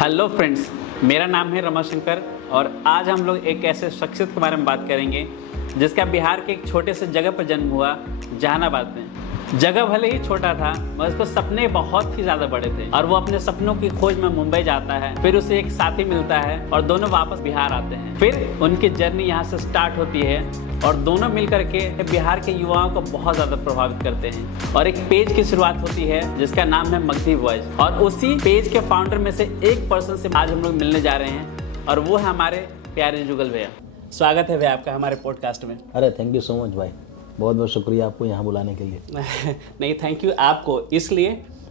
Hello friends, मेरा नाम है रमाशंकर और आज हम लोग एक ऐसे शख्सियत के बारे में बात करेंगे जिसका बिहार के एक छोटे से जगह पर जन्म हुआ, जहानाबाद में। जगह भले ही छोटा था मगर उसको सपने बहुत ही ज़्यादा बड़े थे और वो अपने सपनों की खोज में मुंबई जाता है। फिर उसे एक साथी मिलता है और दोनों वापस बिहार आते हैं। फिर उनकी जर्नी यहाँ से स्टार्ट होती है और दोनों मिलकर के बिहार के युवाओं को बहुत ज़्यादा प्रभावित करते हैं और एक पेज की शुरुआत होती है जिसका नाम है मगधी वॉइस। और उसी पेज के फाउंडर में से एक पर्सन से आज हम लोग मिलने जा रहे हैं और वो है हमारे प्यारे जुगल भैया। स्वागत है भैया आपका हमारे पॉडकास्ट में। अरे थैंक यू सो मच भाई, बहुत बहुत शुक्रिया आपको यहाँ बुलाने के लिए। नहीं, थैंक यू आपको इसलिए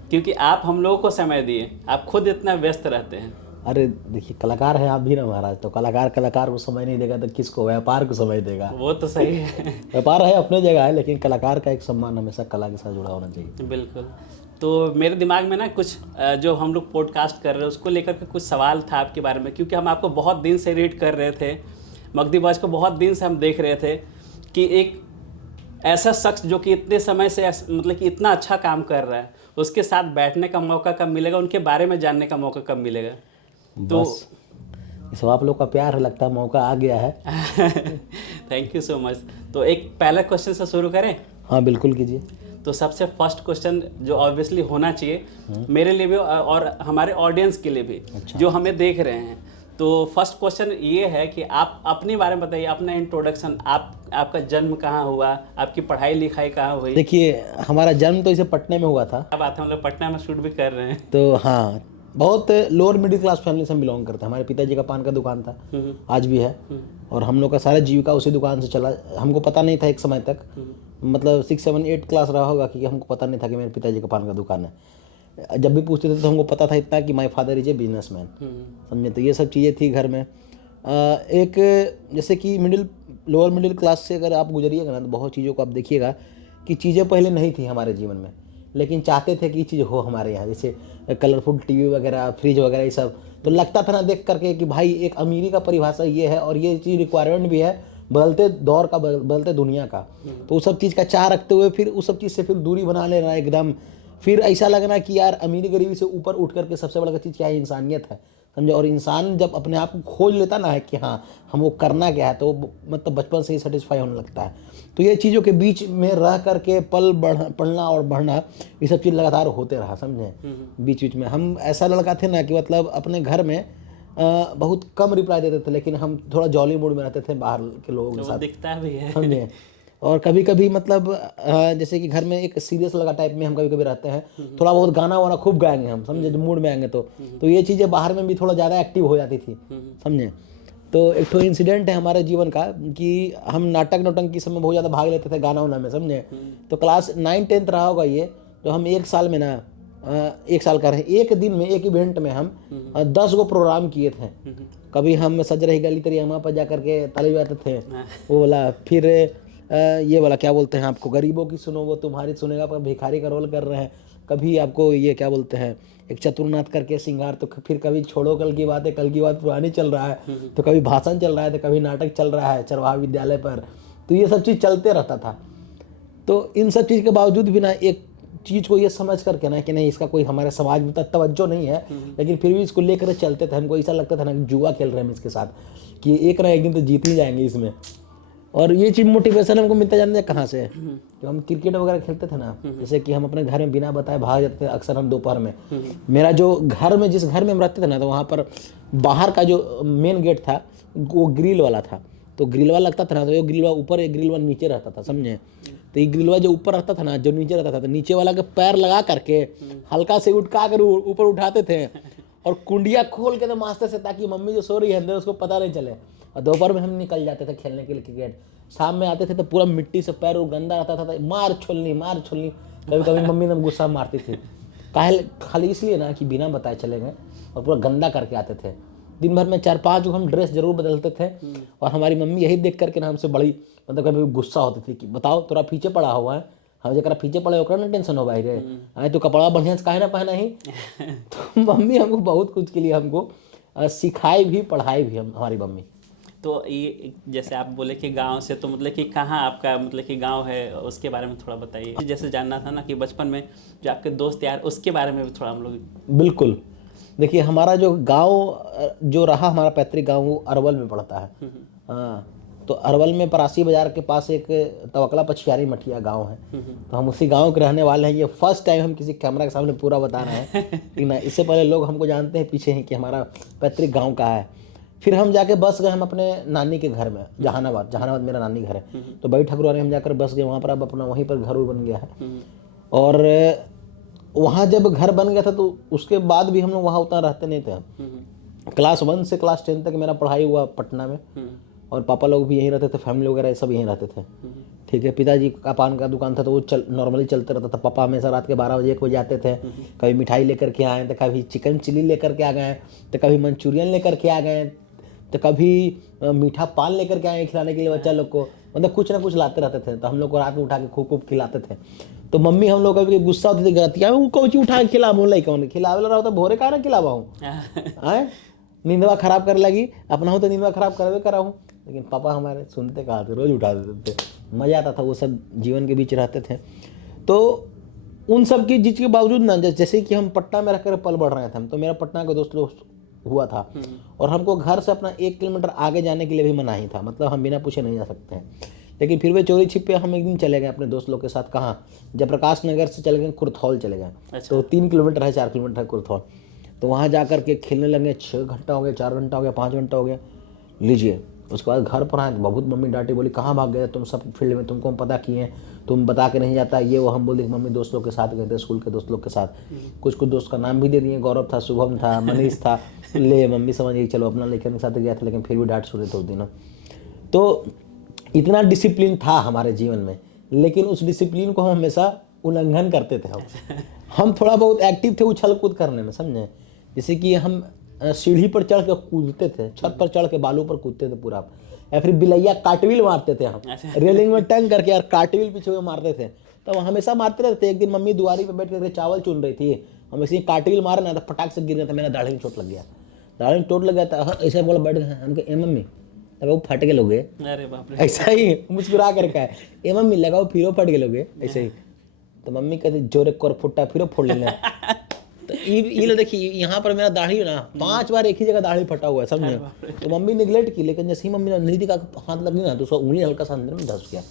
क्योंकि आप हम लोगों को समय दिए। आप खुद इतना व्यस्त रहते हैं। अरे देखिए, कलाकार हैं आप भी ना महाराज, तो कलाकार को समय नहीं देगा तो किसको, व्यापार को समय देगा। वो तो सही है। व्यापार है अपने जगह है, लेकिन कलाकार का एक सम्मान हमेशा कला के साथ जुड़ा होना चाहिए। बिल्कुल। तो मेरे दिमाग में ना कुछ जो हम लोग पॉडकास्ट कर रहे हैं उसको लेकर के कुछ सवाल था आपके बारे में, क्योंकि हम आपको बहुत दिन से रीड कर रहे थे। मगधी वॉइस को बहुत दिन से हम देख रहे थे कि एक ऐसा शख्स जो कि इतने समय से मतलब कि इतना अच्छा काम कर रहा है, उसके साथ बैठने का मौका कब मिलेगा, उनके बारे में जानने का मौका कब मिलेगा। तो बस इस आप लोग का प्यार है, लगता है मौका आ गया है। Thank you so much. तो एक पहला क्वेश्चन से शुरू करें। हाँ बिल्कुल कीजिए। तो सबसे फर्स्ट क्वेश्चन जो ऑब्वियसली होना चाहिए मेरे लिए भी और हमारे ऑडियंस के लिए भी, जो हमें देख रहे हैं, तो फर्स्ट क्वेश्चन ये है कि आप अपने बारे में बताइए, अपना इंट्रोडक्शन। आपका जन्म कहाँ हुआ, आपकी पढ़ाई लिखाई कहाँ हुई। देखिए, हमारा जन्म तो इसे पटना में हुआ था। अब आते हम लोग पटना में शूट भी कर रहे हैं। तो हाँ, बहुत लोअर मिडिल क्लास फैमिली से हम बिलोंग करते हैं। हमारे पिताजी का पान का दुकान था, आज भी है, और हम लोग का सारा जीविका उसी दुकान से चला। हमको पता नहीं था एक समय तक, मतलब 6, 7, 8 क्लास रहा होगा कि हमको पता नहीं था कि मेरे पिताजी का पान का दुकान है। जब भी पूछते थे तो हमको पता था इतना कि my father is a businessman, समझे। तो ये सब चीज़ें थी घर में। एक जैसे कि लोअर मिडिल क्लास से अगर आप गुजरिएगा ना तो बहुत चीज़ों को आप देखिएगा कि चीज़ें पहले नहीं थी हमारे जीवन में, लेकिन चाहते थे कि ये चीज़ हो हमारे यहाँ, जैसे कलरफुल टीवी वगैरह, फ्रिज वगैरह, ये सब। तो लगता था ना देख करके कि भाई एक अमीरी का परिभाषा ये है और ये चीज़ रिक्वायरमेंट भी है बदलते दौर का, बदलते दुनिया का। तो उस सब चीज़ का चाह रखते हुए फिर उस सब चीज़ से फिर दूरी बना लेना एकदम। फिर ऐसा लगना कि यार अमीरी गरीबी से ऊपर उठ करके सबसे बड़ा चीज़ क्या है, इंसानियत है, समझे। और इंसान जब अपने आप को खोज लेता ना है कि हाँ हमको करना क्या है, तो मतलब बचपन से ही सेटिस्फाई होने लगता है। तो ये चीज़ों के बीच में रह करके पढ़ना और बढ़ना, ये सब चीज़ लगातार होते रहा, समझे। बीच बीच में हम ऐसा लड़का थे ना कि मतलब अपने घर में बहुत कम रिप्लाई देते थे, लेकिन हम थोड़ा जॉली मूड में रहते थे बाहर के लोगों के साथ, दिखता भी है, समझे। और कभी कभी मतलब जैसे कि घर में एक सीरियस लगा टाइप में हम कभी कभी रहते हैं, थोड़ा बहुत गाना वाना खूब गाएंगे हम, समझे, जो मूड में आएंगे तो ये चीज़ें बाहर में भी थोड़ा ज़्यादा एक्टिव हो जाती थी, समझे। तो एक तो इंसिडेंट है हमारे जीवन का कि हम नाटक नौटंकी समय बहुत ज़्यादा भाग लेते थे गाना वाना में, समझे। तो क्लास 9, 10 रहा होगा ये, तो हम एक साल में ना 1 साल का रहे, एक दिन में एक इवेंट में हम 10 गो प्रोग्राम किए थे। कभी हम सज रही गली तेरी अम्मा पर जा करके ताली बजाते थे, वो वाला। फिर ये वाला क्या बोलते हैं आपको, गरीबों की सुनो वो तुम्हारी सुनेगा, पर भिखारी का रोल कर रहे हैं। कभी आपको ये क्या बोलते हैं, एक चतुरनाथ करके सिंगार। तो फिर कभी छोड़ो कल की बात है, कल की बात पुरानी चल रहा है। तो कभी भाषण चल रहा है, तो कभी नाटक चल रहा है चरवाहा विद्यालय पर। तो ये सब चीज़ चलते रहता था। तो इन सब चीज़ के बावजूद भी ना एक चीज़ को ये समझ करके ना कि नहीं इसका कोई हमारे समाज में तवज्जो नहीं है, लेकिन फिर भी इसको लेकर चलते थे। हमको ऐसा लगता था ना कि जुआ खेल रहे हैं इसके साथ, कि एक ना एक दिन तो जीत ही जाएंगे इसमें। और ये चीज़ मोटिवेशन हमको मिलता जानते हैं कहाँ से, जो हम क्रिकेट वगैरह खेलते थे ना, जैसे कि हम अपने घर में बिना बताए भाग जाते थे अक्सर हम दोपहर में। मेरा जो घर में, जिस घर में हम रहते थे ना, तो वहाँ पर बाहर का जो मेन गेट था वो ग्रिल वाला था। तो ग्रिल वाला लगता था ना, तो ये ग्रिल वाला ऊपर, एक ग्रिल वाला नीचे रहता था, समझे। तो ये ग्रिल वाला जो ऊपर रहता था ना, जो नीचे रहता था, तो नीचे वाला के पैर लगा करके हल्का से उठका कर ऊपर उठाते थे और कुंडिया खोल के तो मारते थे, ताकि मम्मी जो सो रही है अंदर उसको पता नहीं चले। और दोपहर में हम निकल जाते थे खेलने के लिए क्रिकेट। शाम में आते थे तो पूरा मिट्टी से पैर गंदा रहता था, मार छोलनी। कभी कभी मम्मी ने गुस्सा मारती थी, खाली इसलिए ना कि बिना बताए चले गए, और पूरा गंदा करके आते थे। दिन भर में 4-5 हम ड्रेस जरूर बदलते थे। और हमारी मम्मी यही देख करके ना हमसे बड़ी मतलब कभी गुस्सा होती थी कि बताओ तोरा पीछे पड़ा हुआ है, हम जरा पीछे पड़े होकर ना टेंशन हो भाई रे, आए तो कपड़ा बढ़िया से काहे ना पहना ही। तो मम्मी हमको बहुत कुछ के लिए हमको सिखाई भी, पढ़ाई भी हमारी मम्मी। तो ये जैसे आप बोले कि गांव से, तो मतलब कि कहाँ आपका मतलब कि गांव है, उसके बारे में थोड़ा बताइए। जैसे जानना था ना कि बचपन में जो आपके दोस्त यार, उसके बारे में भी थोड़ा हम लोग। बिल्कुल, देखिए हमारा जो गांव जो रहा, हमारा पैतृक गांव वो अरवल में पड़ता है। हाँ, तो अरवल में परासी बाजार के पास एक तवकला पछियारी मठिया गांव है। तो हम उसी गांव के रहने वाले हैं। ये फर्स्ट टाइम हम किसी कैमरा के सामने पूरा बता रहे हैं, ठीक ना। इससे पहले लोग हमको जानते हैं पीछे हैं कि हमारा पैतृक गाँव कहाँ है। फिर हम जाके बस गए हम अपने नानी के घर में, जहानाबाद मेरा नानी घर है। तो बड़ी ठकुरवानी हम जाकर बस गए वहाँ पर। अब अपना वहीं पर घर बन गया है। और वहाँ जब घर बन गया था तो उसके बाद भी हम लोग वहाँ उतना रहते नहीं थे। क्लास 1 से क्लास 10 तक मेरा पढ़ाई हुआ पटना में। और पापा लोग भी यहीं रहते थे, फैमिली वगैरह सब यहीं रहते थे, ठीक है। पिताजी का पान का दुकान था तो वो नॉर्मली चलते रहता था। पापा हमेशा रात के 12 बजे 1 बजे आते थे। कभी मिठाई लेकर के आए तो कभी चिकन चिली लेकर के आ गए, तो कभी मंचूरियन लेकर के आ गए, तो कभी मीठा पान लेकर के आए खिलाने के लिए बच्चा लोग को। मतलब कुछ ना कुछ लाते रहते थे। तो हम लोग को रात में उठा के खूब खिलाते थे। तो मम्मी हम लोग कभी गुस्सा होती थी, कहती है वो कौची उठा के खिला बोला कौन खिलावे रहा होता, भोरे कहा ना खिलावा हूँ आए, नींदवा खराब कर लगी अपना हो तो नींदवा खराब करवे करा हूँ। लेकिन पापा हमारे सुनते कहा थे, रोज उठा देते थे। मज़ा आता था, वो सब जीवन के बीच रहते थे। तो उन सब की चीज़ के बावजूद ना, जैसे कि हम पटना में रहकर पल बढ़ रहे थे हम, तो मेरा पटना का दोस्त हुआ था और हमको घर से अपना 1 किलोमीटर आगे जाने के लिए भी मना ही था। मतलब हम बिना पूछे नहीं जा सकते हैं। लेकिन फिर भी चोरी छिपे हम एक दिन चले गए अपने दोस्त लोग के साथ। कहाँ? जयप्रकाश नगर से चले गए कुर्थौल चले गए। अच्छा। तो 3 किलोमीटर है 4 किलोमीटर है कुर्थौल। तो वहाँ जा कर के खेलने लगे। 6 घंटा हो गया, 4 घंटा हो गया, 5 घंटा हो गया, लीजिए। उसके बाद घर पर आए तो बहुत मम्मी डांटी, बोली कहाँ भाग गए तुम सब फील्ड में, तुमको हम पता किए हैं, तुम बता के नहीं जाता ये वो। हम बोल दें मम्मी दोस्त लोग के साथ गए थे, स्कूल के दोस्त लोग के साथ। कुछ दोस्त का नाम भी दे दिए, गौरव था, शुभम था, मनीष था। ले मम्मी समझ गई चलो अपना लेकर के साथ गया था, लेकिन फिर भी डांट सुने थे उस दिन। तो इतना डिसिप्लिन था हमारे जीवन में, लेकिन उस डिसिप्लिन को हम हमेशा उल्लंघन करते थे। हम थोड़ा बहुत एक्टिव थे उछल कूद करने में, समझे। जैसे कि हम सीढ़ी पर चढ़ के कूदते थे, छत पर चढ़ के बालू पर कूदते थे पूरा, या फिर बिलैया काटविल मारते थे हम रेलिंग में टंग करके, और काटविल पीछे हुए मारते थे। तो हम हमेशा मारते रहते थे। एक दिन मम्मी दुआरी पे बैठ करके चावल चुन रही थी, हम ऐसे काटविल मारे ना तो फटाक से गिर गया था, मेरा दाढ़ी में चोट लग गया। दाढ़ी में चोट लग गया था, ऐसे बोला बैठ गए हमको, ए मम्मी लगाओ फट के लोगे। अरे बाप रे, ऐसा ही मुस्कुरा कर कहा, ए मम्मी लगाओ फिर फट के लोगे ऐसे ही। तो मम्मी कहती जोरे कर फुट्टा फिर फोड़ लेना। तो ये देखिए यहाँ पर मेरा दाढ़ी ना 5 बार एक ही जगह दाढ़ी फटा हुआ है, समझे। तो मम्मी निगलेक्ट की, लेकिन जैसे ही मम्मी ने निधि का हाथ लगी ना तो उसका उंगली हल्का सा अंदर में धस गया।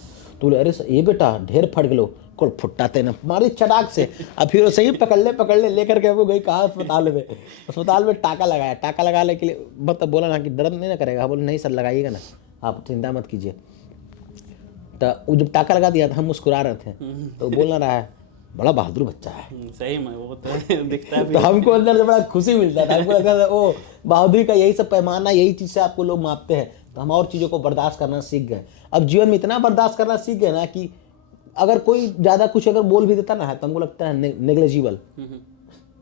तो अरे ये बेटा ढेर फट गलो को फुट्टाते ना मारी चटाक से। अब फिर वो सही पकड़ ले लेकर के हमको गई कहा अस्पताल में टाका लगाया। टाका लगाने के लिए मतलब बोला ना कि दर्द नहीं ना करेगा, बोले नहीं सर लगाइएगा ना, आप चिंता मत कीजिए। तो वो जब टाका लगा दिया था हम मुस्कुरा रहे थे, तो बोल रहा है बड़ा बहादुर बच्चा है। सही में वो तो दिखता है। तो हमको अंदर से बड़ा खुशी मिलता था। हमको लगता था ओ बहादुरी का यही सब पैमाना, यही चीज़ से आपको लोग मापते हैं। तो हम और चीज़ों को बर्दाश्त करना सीख गए। अब जीवन में इतना बर्दाश्त करना सीख गए ना कि अगर कोई ज़्यादा कुछ अगर बोल भी देता ना है तो हमको लगता है negligible,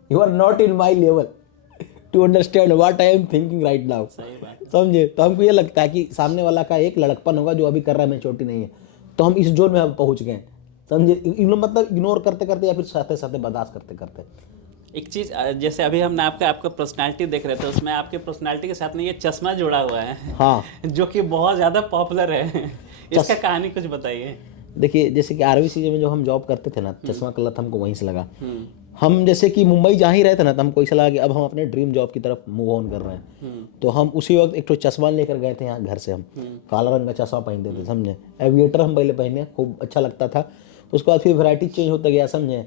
you are not in my level to understand what I am thinking right now, समझे। तो हमको ये लगता है कि सामने वाला का एक लड़कपन होगा जो अभी कर रहा है, मैच्योरिटी नहीं है। तो हम इस जोन में अब पहुँच गए, समझे। मतलब इग्नोर करते करते या फिर साथ साथ बर्दाश्त करते करते। एक चीज़ जैसे अभी हमने आपका पर्सनालिटी देख रहे थे, उसमें आपके पर्सनालिटी के साथ में ये चश्मा जुड़ा हुआ है। हाँ। जो कि बहुत ज़्यादा पॉपुलर है। इसका कहानी कुछ बताइए। देखिए जैसे कि RVCJ में जो हम जॉब करते थे ना, चश्मा का लत हमको वहीं से लगा। हम जैसे कि मुंबई जा ही रहे थे ना, तो हमको ऐसा लगा कि अब हम अपने ड्रीम जॉब की तरफ मूव ऑन कर रहे हैं। तो हम उसी वक्त एक तो चश्मा लेकर गए थे यहाँ घर से। हम काला रंग का चश्मा पहनते थे, समझे। एविएटर हम पहले पहने, खूब अच्छा लगता था। उसके बाद फिर वैरायटी चेंज होता गया, समझे।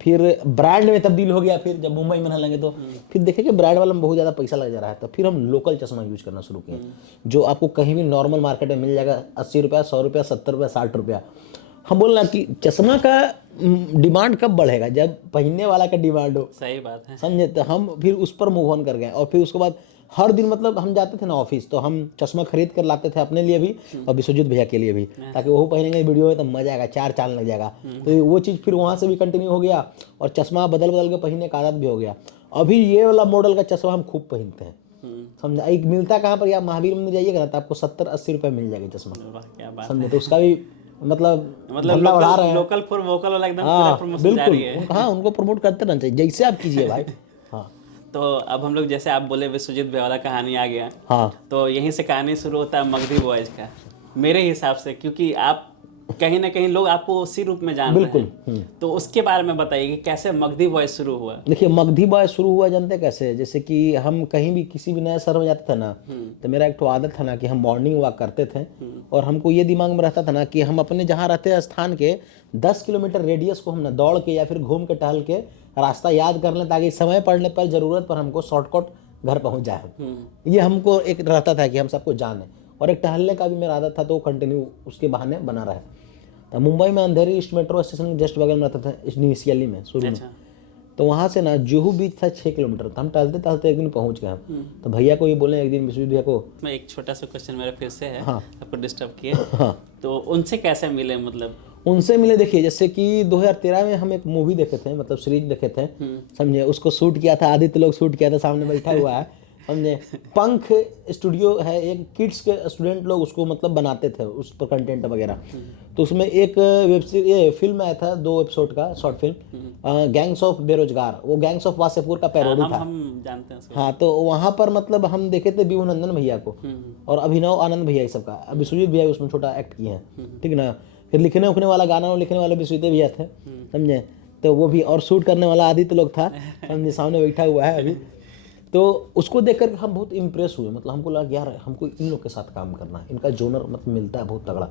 फिर ब्रांड में तब्दील हो गया। फिर जब मुंबई में रहने लगे तो फिर देखे कि ब्रांड वाला में बहुत ज़्यादा पैसा लग जा रहा है। तो फिर हम लोकल चश्मा यूज करना शुरू किए, जो आपको कहीं भी नॉर्मल मार्केट में मिल जाएगा। 80 रुपया, 100 रुपया, 70 रुपया, 60 रुपया। हम बोल रहे हैं कि चश्मा का डिमांड कब बढ़ेगा, जब पहनने वाला का डिमांड हो। सही बात है, समझे। तो हम फिर उस पर मूव ऑन कर गए। और फिर उसके बाद हर दिन मतलब हम जाते थे ना ऑफिस, तो हम चश्मा खरीद कर लाते थे अपने लिए भी और विश्वजीत भैया के लिए भी, ताकि वो पहनेंगे वीडियो में तो मजा आएगा, 4 चांद लग जाएगा। तो वो चीज़ फिर वहाँ से भी कंटिन्यू हो गया और चश्मा बदल के पहनने का आदत भी हो गया। अभी ये वाला मॉडल का चश्मा हम खूब पहनते हैं, समझा। एक मिलता कहाँ पर, या महावीर में जाइएगा ना तो आपको 70-80 रुपये मिल जाएगा चश्मा, समझे। तो उसका भी मतलब बढ़ा रहे हैं। लोकल फॉर वोकल वाला एकदम पूरा प्रमोशन जारी है। बिल्कुल, हाँ, उनको प्रमोट करते रहना चाहिए, जैसे आप कीजिए भाई। हाँ। तो अब हम लोग जैसे आप बोले विश्वजीत भैया वाला कहानी आ गया। हाँ। तो यहीं से कहानी शुरू होता है मगधी बॉयज का, मेरे हिसाब से। क्योंकि आप कहीं ना कहीं लोग आपको उसी रूप में जान रहे हैं। तो उसके बारे में बताइए कि कैसे मगधी बॉयज शुरू हुआ। देखिए मगधी बॉय शुरू हुआ जानते कैसे, जैसे कि हम कहीं भी किसी भी नए शहर में जाते थे ना, तो मेरा एक तो आदत था ना कि हम मॉर्निंग वॉक करते थे, और हमको ये दिमाग में रहता था ना कि हम अपने जहाँ रहते हैं स्थान के 10 किलोमीटर रेडियस को हम ना दौड़ के या फिर घूम के टहल के रास्ता याद कर लें, ताकि समय पड़ने पर ज़रूरत पर हमको शॉर्टकट घर पहुँच जाए। ये हमको एक रहता था कि हम सबको जाने, और एक टहलने का भी मेरा आदत था, तो कंटिन्यू उसके बहाने बना रहे। तो मुंबई में अंधेरी ईस्ट मेट्रो स्टेशन के जस्ट बगल में रहता था इनिशियली में, शुरू में। तो वहाँ से ना जुहू बीच था 6 किलोमीटर, तो हम टहलते टहलते एक दिन पहुँच गए हम। तो भैया को ये बोले एक दिन विश्वजीत भैया को, मैं एक छोटा सा क्वेश्चन मेरा फिर से है, हाँ। आपको डिस्टर्ब किए। हाँ, तो उनसे कैसे मिले, मतलब उनसे मिले देखिए, जैसे कि 2013 में हम एक मूवी देखे थे, मतलब सीरीज देखे थे, समझे, उसको शूट किया था आदित्य लोग शूट किया था, सामने बैठा हुआ है, समझे। पंख स्टूडियो है, एक किड्स के स्टूडेंट लोग उसको मतलब बनाते थे उस पर कंटेंट वगैरह। तो उसमें एक वेब सीरीज ये फिल्म आया था 2 एपिसोड का शॉर्ट फिल्म, गैंग्स ऑफ बेरोजगार, वो गैंग्स ऑफ वासेपुर का पैरोडी था। हम जानते हैं उसको। हाँ, तो वहाँ पर मतलब हम देखे थे विभु नंदन भैया को और अभिनव आनंद भैया, ये सबका। अब विश्वजीत भैया उसमें छोटा एक्ट किए हैं, ठीक ना। फिर लिखने उखने वाला गाना लिखने वाले विश्वजीत भैया थे, समझे। तो वो भी, और शूट करने वाला आदित्य लोग था, समझे, सामने बैठा हुआ है अभी। तो उसको देख कर हम बहुत इम्प्रेस हुए, मतलब हमको लगा यार हमको इन लोग के साथ काम करना है, इनका जोनर मतलब मिलता है बहुत तगड़ा।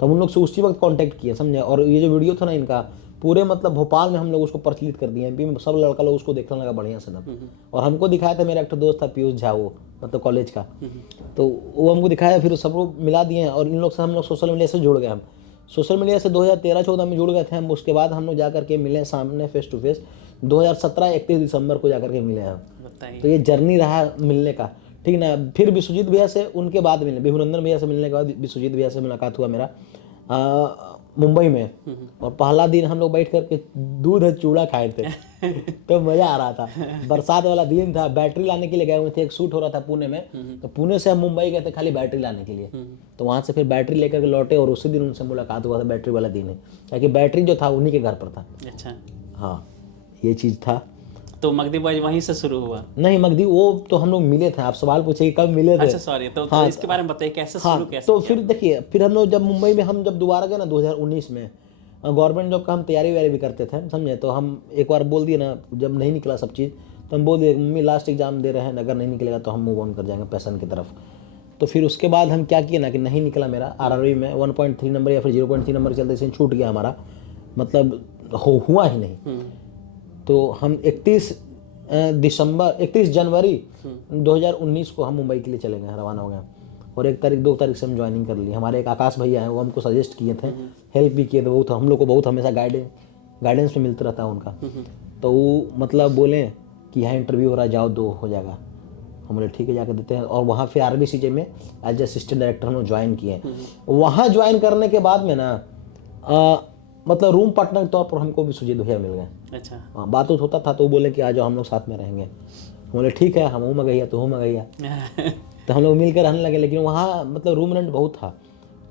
तो हम उन लोग से उसी वक्त कांटेक्ट किए, समझे। और ये जो वीडियो था ना इनका, पूरे मतलब भोपाल में हम लोग उसको प्रचलित कर दिए, एमपी में सब लड़का लोग उसको देखने लगा बढ़िया से ना। और हमको दिखाया था, मेरा एक दोस्त था पीयूष झा, वो मतलब कॉलेज का, तो वो हमको दिखाया, फिर सबको मिला दिए। और इन लोग से हम लोग सोशल मीडिया से जुड़ गए। हम सोशल मीडिया से 2013-14 में जुड़ गए थे हम। उसके बाद हम लोग जा करके मिले सामने फेस टू फेस 2017 31 दिसंबर को जा करके मिले हैं। तो ये जर्नी रहा मिलने का, ठीक ना। फिर विश्वजीत भैया से उनके बाद मिले, विभुनंदन भैया से मिलने के बाद विश्वजीत भैया से मुलाकात हुआ मेरा मुंबई में। और पहला दिन हम लोग बैठ करके दूध और चूड़ा खाए थे तो मज़ा आ रहा था। बरसात वाला दिन था, बैटरी लाने के लिए गए हुए थे, एक शूट हो रहा था पुणे में, तो पुणे से हम मुंबई गए थे खाली बैटरी लाने के लिए। तो वहाँ से फिर बैटरी लेकर के लौटे, और उसी दिन उनसे मुलाकात हुआ था, बैटरी वाला दिन है, ताकि बैटरी जो था उन्हीं के घर पर था। अच्छा, हाँ, ये चीज़ था। तो मगधी बॉयज वहीं से शुरू हुआ? नहीं, मगधी वो तो हम लोग मिले थे। आप सवाल पूछे कि कब मिले थे। अच्छा सॉरी, तो इसके बारे में बताइए कैसे शुरू, कैसे तो फिर देखिए, फिर हम लोग जब मुंबई में हम जब दोबारा गए ना 2019 में, गवर्नमेंट जॉब का हम तैयारी वैयारी भी करते थे, समझे। तो हम एक बार बोल दिए ना, जब नहीं निकला सब चीज़, तो हम बोल दिए मम्मी लास्ट एग्जाम दे रहे हैं, अगर नहीं निकलेगा तो हम मूव ऑन कर जाएंगे पैशन की तरफ। तो फिर उसके बाद हम क्या किए ना कि नहीं निकला मेरा RRB में 1.3 नंबर या फिर 0.3 नंबर चलते से छूट गया हमारा, मतलब हुआ ही नहीं। तो हम 31 जनवरी 2019 को हम मुंबई के लिए चले गए, रवाना हो गए। और 1 तारीख 2 तारीख से हम ज्वाइनिंग कर ली। हमारे एक आकाश भैया हैं, वो हमको सजेस्ट किए थे, हेल्प भी किए थे बहुत, हम लोग को बहुत हमेशा गाइडेंस में मिलता रहता है उनका। तो वो मतलब बोले कि यहाँ इंटरव्यू हो रहा है, जाओ, 2 हो जाएगा। हम बोले ठीक है, जाकर देते हैं। और वहाँ फिर RBCJ में एज असिस्टेंट डायरेक्टर हम लोग ज्वाइन किए। वहाँ ज्वाइन करने के बाद में ना मतलब रूम पार्टनर के तौर पर हमको भी विश्वजीत भैया मिल गए। अच्छा, हाँ, बात होता था, तो वो बोले कि आ जाओ हम लोग साथ में रहेंगे। हम बोले ठीक है, हम हूँ मगैया तो हूँ मगैया तो हम लोग मिलकर रहने लगे। लेकिन वहाँ मतलब रूम रेंट बहुत था,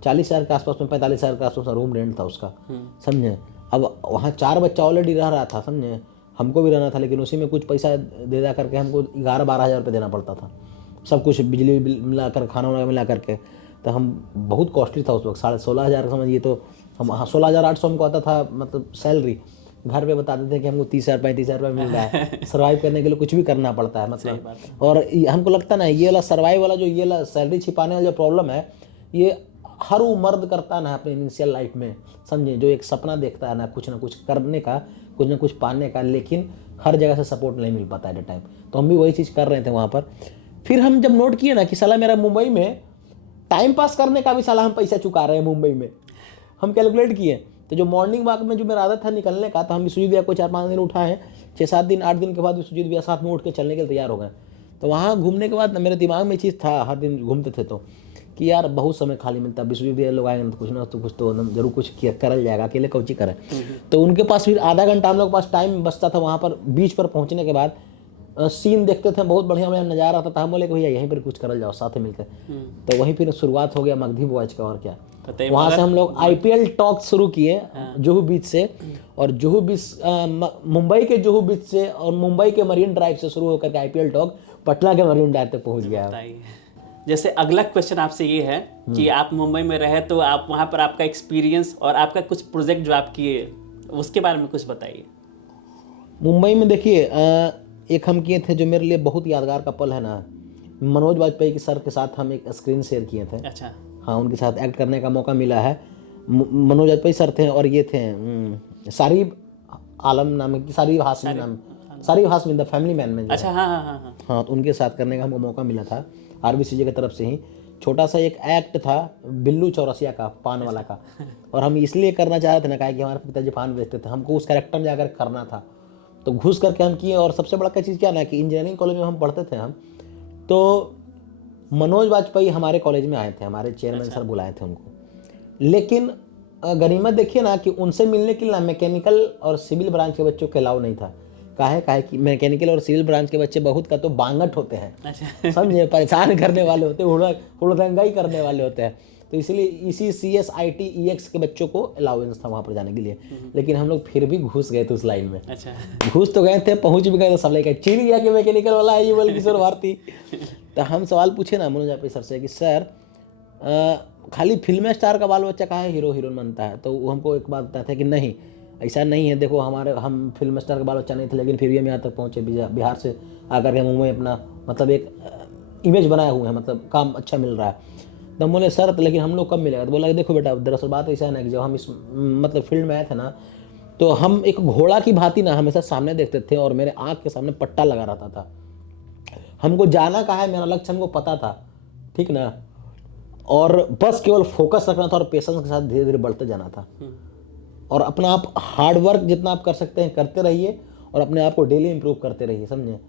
40,000 के आसपास में, 45,000 के आसपास रूम रेंट था उसका, समझे। अब वहाँ 4 बच्चा ऑलरेडी रह रहा था, समझे, हमको भी रहना था, लेकिन उसी में कुछ पैसा दे दा करके हमको 11-12 हज़ार रुपये देना पड़ता था, सब कुछ बिजली बिल मिला कर, खाना वाना मिला करके। तो हम बहुत कॉस्टली था उस वक्त, 16,500 समझिए। तो हम, हाँ, 16,800 हमको आता था मतलब सैलरी। घर पे बताते थे कि हमको 30,000 35,000 रुपये मिल रहा है। सर्वाइव करने के लिए कुछ भी करना पड़ता है मतलब। और हमको लगता ना ये वाला सर्वाइव वाला जो ये वाला सैलरी छिपाने वाला जो प्रॉब्लम है, ये हर वो मर्द करता ना अपने इनिशियल लाइफ में, समझे, जो एक सपना देखता है ना कुछ करने का, कुछ ना कुछ पाने का, लेकिन हर जगह से सपोर्ट नहीं मिल पाता है टाइम। तो हम भी वही चीज़ कर रहे थे वहाँ पर। फिर हम जब नोट किए ना कि साला मेरा मुंबई में टाइम पास करने का भी साला हम पैसा चुका रहे हैं मुंबई में, हम कैलकुलेट किए। तो जो मॉर्निंग वॉक में जो मेरा आदत था निकलने का, तो हम विश्वजीत भैया को 4-5 दिन उठाए, 6-7 दिन 8 दिन के बाद विश्वजीत भैया साथ में उठ के चलने के लिए तैयार हो गए। तो वहाँ घूमने के बाद ना मेरे दिमाग में चीज़ था, हर दिन घूमते थे तो, कि यार बहुत समय खाली मिलता है, विश्वजीत भैया लोग आएंगे तो कुछ ना तो कुछ तो जरूर कुछ करल जाएगा, अकेले कौची करें। तो उनके पास फिर आधा घंटा हम लोग के पास टाइम बचता था। वहाँ पर बीच पर पहुँचने के बाद सीन देखते थे, बहुत बढ़िया बढ़िया नज़ारा आता था। हम बोले कि भैया यहीं पर कुछ करल जाओ साथ में मिलकर। तो वहीं फिर शुरुआत हो गया मगधी बॉयज का। और क्या, वहाँ से हम लोग IPL टॉक शुरू किए जुहू बीच से, और जुहू बीच मुंबई के जुहू बीच से और मुंबई के मरीन ड्राइव से शुरू होकर के IPL टॉक पटना के मरीन ड्राइव तक पहुँच गया। जैसे अगला क्वेश्चन आपसे ये है कि आप मुंबई में रहे तो आप वहाँ पर आपका एक्सपीरियंस और आपका कुछ प्रोजेक्ट जो आप किए उसके बारे में कुछ बताइए। मुंबई में देखिए एक हम किए थे जो मेरे लिए बहुत यादगार का पल है ना, मनोज वाजपेयी के सर के साथ हम एक स्क्रीन शेयर किए थे। अच्छा। हाँ, उनके साथ एक्ट करने का मौका मिला है। मनोज वाजपेयी सर थे और ये थे सारिब आलम नाम की, सारिब हाशमी नाम, सारिब हाशमी द फैमिली मैन में जो अच्छा। हाँ हाँ हाँ हाँ। हाँ, तो उनके साथ करने का हमको मौका मिला था RBCJ की तरफ से ही। छोटा सा एक एक्ट था बिल्लू चौरसिया का, पान वाला का, और हम इसलिए करना चाह रहे थे ना, कि हमारे पिताजी पान बेचते थे, हमको उस कैरेक्टर में जाकर करना था, तो घुस करके हम किए। और सबसे बड़ा क्या चीज़ क्या ना कि इंजीनियरिंग कॉलेज में हम पढ़ते थे हम, तो मनोज वाजपेयी हमारे कॉलेज में आए थे, हमारे चेयरमैन सर बुलाए थे उनको। लेकिन गनीमत देखिए ना कि उनसे मिलने के लिए मैकेनिकल और सिविल ब्रांच के बच्चों के अलाउ नहीं था। काहे कि मैकेनिकल और सिविल ब्रांच के बच्चे बहुत का तो बांगट होते हैं, अच्छा। समझे, परेशान करने वाले होते हैं, हुड़दंगाई करने वाले होते हैं। तो इसीलिए इसी CS IT EX के बच्चों को अलाउंस था वहाँ पर जाने के लिए। लेकिन हम लोग फिर भी घुस गए थे उस लाइन में। अच्छा। घुस तो गए थे, पहुँच भी गए तो सब लगे चिड़ गया कि मैकेनिकल वाला है ये बोल किशोर भारती। तो हम सवाल पूछे ना मनोज वाजपेयी सर से कि सर खाली फिल्म स्टार का बाल बच्चा कहाँ है हीरो हीरोइन बनता है? तो वो हमको एक बात बताते हैं कि नहीं, ऐसा नहीं है। देखो हम फिल्म स्टार का बाल बच्चा नहीं थे, लेकिन फिर भी हम यहाँ तक पहुँचे, बिहार से आकर के मुंबई अपना मतलब एक इमेज बनाए हुए हैं, मतलब काम अच्छा मिल रहा है। तो बोले सर तो लेकिन हम लोग कब मिलेगा? तो बोला कि देखो बेटा, दरअसल बात ऐसा है ना कि जब हम इस मतलब फील्ड में आए थे ना, तो हम एक घोड़ा की भांति ना हमेशा सामने देखते थे और मेरे आँख के सामने पट्टा लगा रहता था। हमको जाना कहाँ है, मेरा लक्ष्य हमको पता था, ठीक ना, और बस केवल फोकस रखना था और पेशेंस के साथ धीरे धीरे बढ़ते जाना था। और अपना आप हार्ड वर्क जितना आप कर सकते हैं करते रहिए और अपने आप को डेली इम्प्रूव करते रहिए, समझे।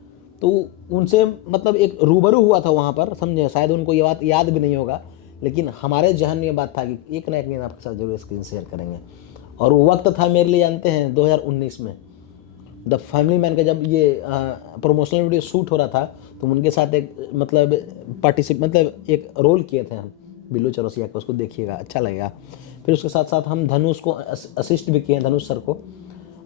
तो उनसे मतलब एक रूबरू हुआ था वहाँ पर, समझे, शायद उनको ये बात याद भी नहीं होगा, लेकिन हमारे जहन में ये बात था कि एक ना एक दिन आपके साथ जरूर स्क्रीन शेयर करेंगे। और वो वक्त था मेरे लिए, जानते हैं, 2019 में द फैमिली मैन का जब ये प्रमोशनल वीडियो शूट हो रहा था, तो उनके साथ एक मतलब एक रोल किए थे हम, बिल्लू चौरसिया का, उसको देखिएगा, अच्छा लगेगा। फिर उसके साथ साथ हम धनुष को असिस्ट भी किए हैं, धनुष सर को।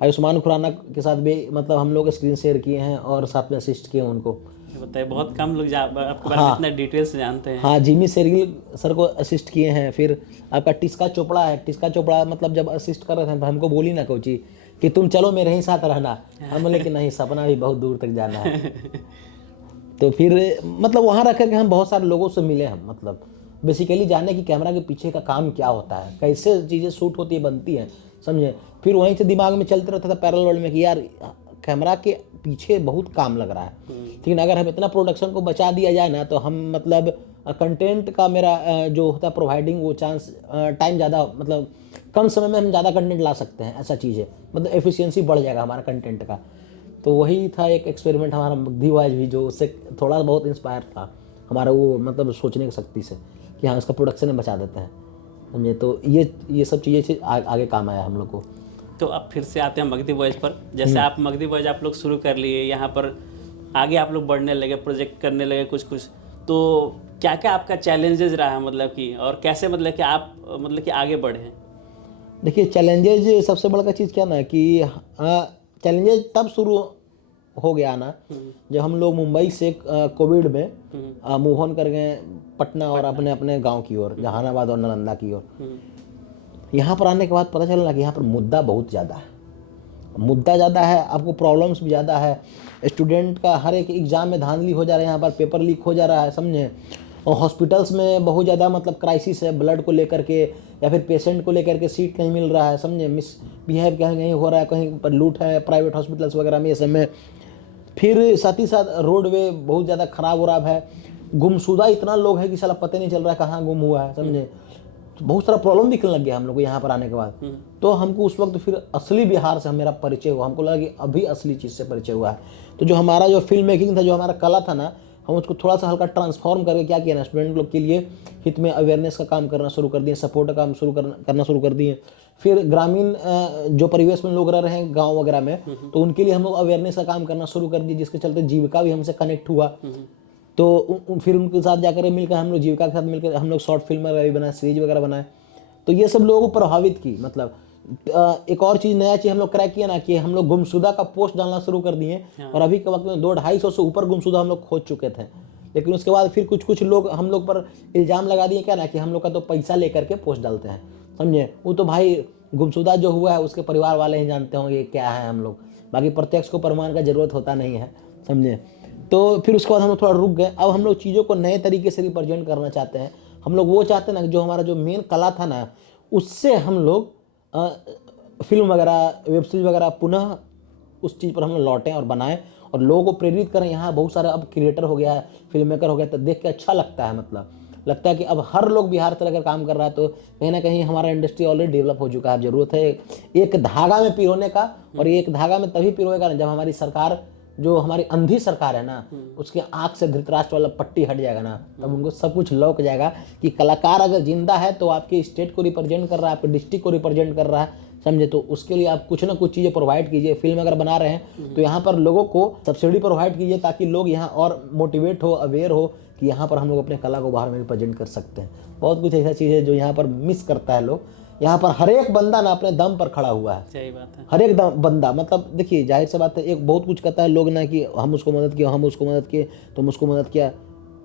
आयुष्मान खुराना के साथ भी मतलब हम लोग स्क्रीन शेयर किए हैं और साथ में असिस्ट किए हैं उनको। बताइए, बहुत कम लोग आपके बारे में इतना डिटेल से जानते हैं। हाँ, जिमी शेरगिल सर को असिस्ट किए हैं। फिर आपका टिस्का चोपड़ा है, टिस्का चोपड़ा मतलब जब असिस्ट कर रहे थे तो हमको बोली ना कोची कि तुम चलो मेरे ही साथ रहना, हम बोले कि नहीं, सपना भी बहुत दूर तक जाना है। तो फिर मतलब वहाँ रह करके हम बहुत सारे लोगों से मिले हम, मतलब बेसिकली जाने कि कैमरा के पीछे का काम क्या होता है, कैसे चीज़ें शूट होती है, बनती हैं, समझे। फिर वहीं से दिमाग में चलते रहता था पैरेलल वर्ल्ड में कि यार कैमरा के पीछे बहुत काम लग रहा है, लेकिन अगर हम इतना प्रोडक्शन को बचा दिया जाए ना, तो हम मतलब कंटेंट का मेरा जो होता है प्रोवाइडिंग, वो चांस टाइम ज़्यादा, मतलब कम समय में हम ज़्यादा कंटेंट ला सकते हैं, ऐसा चीज़ है, मतलब एफिशिएंसी बढ़ जाएगा हमारा कंटेंट का। तो वही था एक एक्सपेरिमेंट हमारा मगधी वॉयज भी, जो उससे थोड़ा बहुत इंस्पायर था हमारा वो मतलब सोचने की शक्ति से कि हाँ इसका प्रोडक्शन में बचा देते हैं, समझे। तो ये सब चीज़ें आगे काम आया हम लोग को। तो अब फिर से आते हैं मगधी वॉयज पर। जैसे आप मगधी वॉयज आप लोग शुरू कर लिए, यहाँ पर आगे आप लोग बढ़ने लगे, प्रोजेक्ट करने लगे कुछ, तो क्या क्या आपका चैलेंजेस रहा है, मतलब कि, और कैसे मतलब कि आप मतलब कि आगे बढ़े हैं? देखिए चैलेंजेज, सबसे बड़ा चीज़ क्या ना कि चैलेंजेज तब शुरू हो गया ना जब हम लोग मुंबई से कोविड में मूव ऑन कर गए पटना और अपने अपने गांव की ओर, जहानाबाद और नालंदा की ओर। यहाँ पर आने के बाद पता चला कि यहाँ पर मुद्दा बहुत ज़्यादा है, मुद्दा ज़्यादा है, आपको प्रॉब्लम्स भी ज़्यादा है। स्टूडेंट का हर एक एग्ज़ाम में धांधली हो जा रहा है, यहाँ पर पेपर लीक हो जा रहा है, समझे। और हॉस्पिटल्स में बहुत ज़्यादा मतलब क्राइसिस है, ब्लड को लेकर के या फिर पेशेंट को लेकर के सीट नहीं मिल रहा है, समझे। मिसबिहेव कहीं हो रहा है, कहीं पर लूट है प्राइवेट हॉस्पिटल्स वगैरह में, ये सब में। फिर साथ ही साथ रोडवे बहुत ज़्यादा ख़राब वराब है, गुमशुदा इतना लोग है कि साला पता नहीं चल रहा है कहाँ गुम हुआ है, समझे। बहुत सारा प्रॉब्लम दिखने लग गया हम लोग को यहाँ पर आने के बाद। तो हमको उस वक्त फिर असली बिहार से मेरा परिचय हुआ, हमको लगा कि अभी असली चीज़ से परिचय हुआ है। तो जो हमारा जो फिल्म मेकिंग था, जो हमारा कला था ना, हम उसको थोड़ा सा हल्का ट्रांसफॉर्म करके क्या किया ना, स्टूडेंट लोग के लिए हित में अवेयरनेस का काम करना शुरू कर दिए, सपोर्ट का काम करना शुरू कर दिए। फिर ग्रामीण जो परिवेश में लोग रह रहे हैं गाँव वगैरह में, तो उनके लिए हम लोग अवेयरनेस का काम करना शुरू कर दिए, जिसके चलते जीविका भी हमसे कनेक्ट हुआ। तो फिर उनके साथ जाकर मिलकर हम लोग जीविका के साथ मिलकर हम लोग शॉर्ट फिल्म वगैरह भी बनाए, सीरीज वगैरह बनाए। तो ये सब लोगों को प्रभावित की। मतलब एक और चीज़, नया चीज़ हम लोग क्रैक किया ना कि हम लोग गुमशुदा का पोस्ट डालना शुरू कर दिए। और अभी के वक्त में 200-250 से ऊपर गुमशुदा हम लोग खोज चुके थे। लेकिन उसके बाद फिर कुछ कुछ लोग हम लोग पर इल्ज़ाम लगा दिए क्या ना कि हम लोग का तो पैसा लेकर के पोस्ट डालते हैं, समझे। वो तो भाई गुमशुदा जो हुआ है उसके परिवार वाले ही जानते होंगे क्या है हम लोग, बाकी प्रत्यक्ष को प्रमाण का ज़रूरत होता नहीं है, समझे। तो फिर उसके बाद हम लोग थोड़ा रुक गए। अब हम लोग चीज़ों को नए तरीके से रिप्रेजेंट करना चाहते हैं। हम लोग वो चाहते हैं ना जो हमारा जो मेन कला था ना, उससे हम लोग फिल्म वगैरह, वेब सीरीज वगैरह पुनः उस चीज़ पर हम लोग लौटें और बनाएं और लोगों को प्रेरित करें। यहाँ बहुत सारे अब क्रिएटर हो गया है, फिल्म मेकर हो गया, तो देख के अच्छा लगता है। मतलब लगता है कि अब हर लोग बिहार से अगर काम कर रहा है तो कहीं ना कहीं हमारा इंडस्ट्री ऑलरेडी डेवलप हो चुका है। ज़रूरत है एक धागा में पिरोने का, और ये एक धागा में तभी पिरोएगा ना जब हमारी सरकार, जो हमारी अंधी सरकार है ना, उसके आँख से धृतराष्ट्र वाला पट्टी हट जाएगा ना, तब उनको सब कुछ लौक जाएगा कि कलाकार अगर जिंदा है तो आपके स्टेट को रिप्रेजेंट कर रहा है, आपके डिस्ट्रिक्ट को रिप्रेजेंट कर रहा है, समझे। तो उसके लिए आप कुछ ना कुछ चीज़ें प्रोवाइड कीजिए। फिल्म अगर बना रहे हैं तो यहाँ पर लोगों को सब्सिडी प्रोवाइड कीजिए ताकि लोग यहाँ और मोटिवेट हो, अवेयर हो कि यहाँ पर हम लोग अपने कला को बाहर में रिप्रेजेंट कर सकते हैं। बहुत कुछ ऐसा चीज़ है जो यहाँ पर मिस करता है लोग। यहाँ पर हर एक बंदा ना अपने दम पर खड़ा हुआ है। सही बात है। हर एक बंदा, मतलब देखिए जाहिर सी बात है, एक बहुत कुछ कहता है लोग ना कि हम उसको मदद किया, हम उसको मदद किए, तुम उसको मदद किया।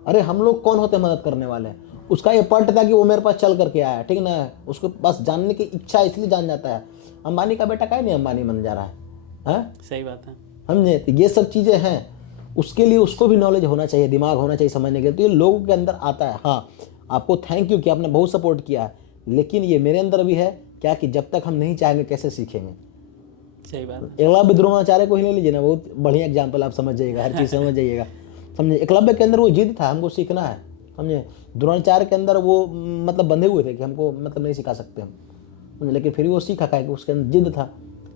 अरे हम लोग कौन होते हैं मदद करने वाले? उसका ये पट था कि वो मेरे पास चल करके आया, ठीक ना, उसको बस जानने की इच्छा इसलिए जान जाता है। अंबानी का बेटा काहे नहीं अंबानी बन जा रहा है, हाँ? सही बात है, समझे। तो ये सब चीज़ें हैं, उसके लिए उसको भी नॉलेज होना चाहिए, दिमाग होना चाहिए समझने के लिए। तो ये लोगों के अंदर आता है। हाँ, आपको थैंक यू कि आपने बहुत सपोर्ट किया है, लेकिन ये मेरे अंदर भी है क्या कि जब तक हम नहीं चाहेंगे कैसे सीखेंगे। सही बात है। एकलव्य द्रोणाचार्य को ही ले लीजिए ना, बहुत बढ़िया एग्जाम्पल, आप समझ जाइएगा, हर चीज़ समझ जाइएगा, समझे। एकलव्य के अंदर वो जिद था, हमको सीखना है, समझे। द्रोणाचार्य के अंदर वो मतलब बंधे हुए थे कि हमको मतलब नहीं सिखा सकते हम, समझे। लेकिन फिर वो सीखा कि उसके अंदर जिद था,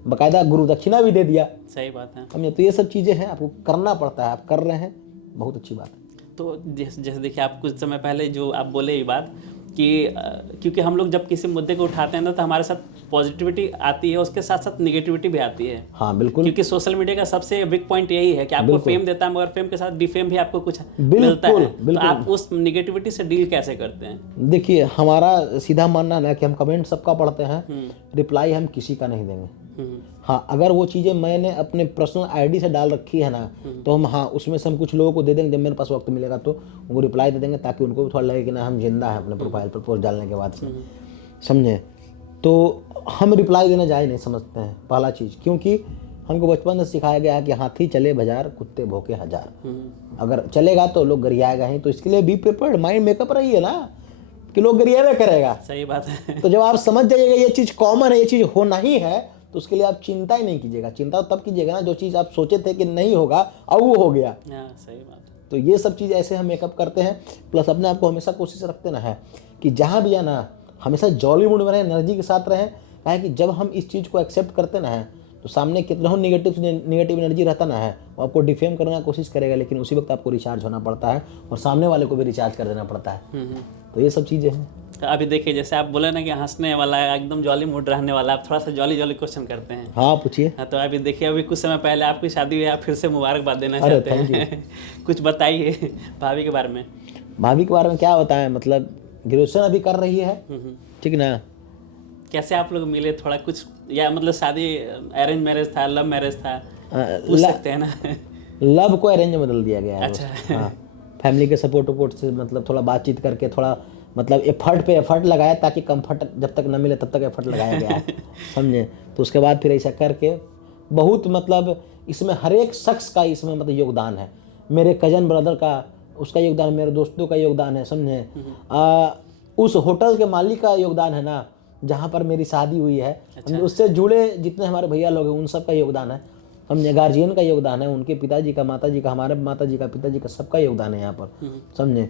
बाकायदा गुरु दक्षिणा भी दे दिया। सही बात है, समझे। तो ये सब चीज़ें हैं, आपको करना पड़ता है, आप कर रहे हैं, बहुत अच्छी बात है। तो जैसे देखिए, आप कुछ समय पहले जो आप बोले ये बात कि क्योंकि हम लोग जब किसी मुद्दे को उठाते हैं ना तो हमारे साथ पॉजिटिविटी आती है, उसके साथ साथ निगेटिविटी भी आती है। हाँ बिल्कुल, क्योंकि सोशल मीडिया का सबसे वीक पॉइंट यही है कि आपको फेम देता है, मगर फेम के साथ डिफेम भी आपको कुछ मिलता है। तो आप उस निगेटिविटी से डील कैसे करते हैं? देखिए, हमारा सीधा मानना है कि हम कमेंट सबका पढ़ते हैं, रिप्लाई हम किसी का नहीं देंगे। हाँ, अगर वो चीज़ें मैंने अपने पर्सनल आईडी से डाल रखी है ना, तो हम हाँ उसमें से हम कुछ लोगों को दे देंगे, जब मेरे पास वक्त मिलेगा तो उनको रिप्लाई दे देंगे, ताकि उनको भी थोड़ा लगे कि ना हम जिंदा हैं अपने प्रोफाइल पर पोस्ट डालने के बाद से, समझे। तो हम रिप्लाई देना जायज़ नहीं समझते हैं, पहला चीज़, क्योंकि हमको बचपन से सिखाया गया है कि हाथी चले बाजार, कुत्ते भौंके हजार। अगर चलेगा तो लोग गरियाएगा ही, तो इसके लिए बी प्रिपेयर्ड, माइंड मेकअप रहिए ना कि लोग गरियाएगा करेगा। सही बात है। तो जब आप समझ जाइएगा ये चीज़ कॉमन है, ये चीज़ होना ही है, तो उसके लिए आप चिंता ही नहीं कीजिएगा। चिंता तब कीजिएगा ना जो चीज़ आप सोचे थे कि नहीं होगा अब वो हो गया। सही बात है। तो ये सब चीज़ ऐसे हम मेकअप करते हैं। प्लस अपने आप को हमेशा कोशिश रखते ना है कि जहाँ भी जाना हमेशा जॉली मूड में रहें, एनर्जी के साथ रहें। क्या है कि जब हम इस चीज़ को एक्सेप्ट करते ना है तो सामने कितना निगेटिव एनर्जी रहता ना है, वो आपको डिफेम करने की कोशिश करेगा, लेकिन उसी वक्त आपको रिचार्ज होना पड़ता है और सामने वाले को भी रिचार्ज कर देना पड़ता है। तो ये सब चीज़ें हैं। तो अभी देखिए, जैसे आप बोले ना कि हंसने वाला है, एकदम जॉली मूड रहने वाला, आप थोड़ा सा जॉली क्वेश्चन करते हैं। हाँ पूछिए। तो अभी देखिए, अभी कुछ समय पहले आपकी शादी हुई, आप फिर से मुबारकबाद देना चाहते हैं। कुछ बताइए भाभी के बारे में। भाभी के बारे में क्या बताएं, मतलब ग्रेजुएशन अभी कर रही है, ठीक ना। कैसे आप लोग मिले, थोड़ा कुछ, या मतलब शादी अरेंज मैरिज था, लव मैरिज था, पूछ सकते हैं ना? लव को अरेंज में बदल दिया गया है। अच्छा। हाँ, फैमिली के सपोर्ट से मतलब थोड़ा बातचीत करके, थोड़ा मतलब एफर्ट पे एफर्ट लगाया, ताकि कंफर्ट जब तक न मिले तब तक एफर्ट लगाया गया है, समझे। तो उसके बाद फिर ऐसा करके बहुत मतलब इसमें हर एक शख्स का इसमें मतलब योगदान है। मेरे कजन ब्रदर का, उसका योगदान, मेरे दोस्तों का योगदान है, समझे। उस होटल के मालिक का योगदान है ना जहाँ पर मेरी शादी हुई है। अच्छा। उससे जुड़े जितने हमारे भैया लोग हैं उन सब का योगदान है, समझे। गार्जियन का योगदान है, उनके पिताजी का, माताजी का, हमारे माताजी का, पिताजी का, सबका योगदान है यहाँ पर, समझे।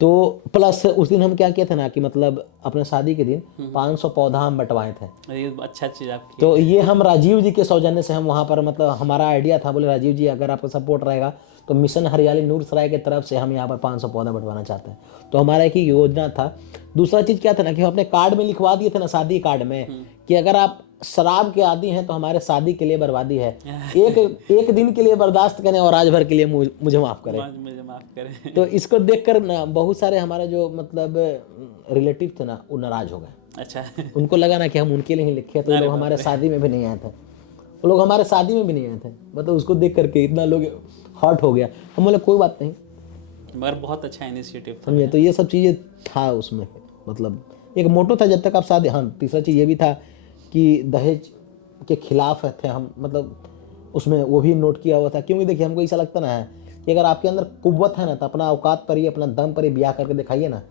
तो प्लस उस दिन हम क्या किए थे ना कि मतलब अपने शादी के दिन 500 पौधा हम बंटवाए थे। ये अच्छा चीज़ आपकी। तो ये हम राजीव जी के सौजन्य से हम वहाँ पर मतलब हमारा आइडिया था, बोले राजीव जी अगर आपका सपोर्ट रहेगा तो मिशन हरियाली नूरसराय की तरफ से हम यहाँ पर 500 पौधा बंटवाना चाहते हैं। तो हमारा एक ही योजना था। दूसरा चीज़ क्या था ना कि हम अपने कार्ड में लिखवा दिए थे ना, शादी कार्ड में, कि अगर आप शराब के आदी हैं तो हमारे शादी के लिए बर्बादी है। एक दिन के लिए बर्दाश्त करें और आज भर के लिए मुझे माफ़ करें। मुझे माफ़ करें। तो इसको देखकर ना बहुत सारे हमारे जो मतलब रिलेटिव थे ना वो नाराज़ हो गए। अच्छा। उनको लगा ना कि हम उनके लिए ही लिखे, तो लोग हमारे शादी में भी नहीं आए थे, वो लोग हमारे शादी में भी नहीं आए थे। मतलब उसको देख करके इतना लोग हॉट हो गया। हम बोले कोई बात नहीं, मगर बहुत अच्छा इनिशिएटिव था। समझे। तो ये सब चीज़ें था उसमें, मतलब एक मोटो था जब तक आप शादी। हाँ, तीसरा चीज़ ये भी था कि दहेज के खिलाफ थे हम, मतलब उसमें वो भी नोट किया हुआ था। क्योंकि देखिए हमको ऐसा लगता ना है कि अगर आपके अंदर कुव्वत है ना, तो अपना औकात पर ही, अपना दम पर ही ब्याह करके दिखाइए ना,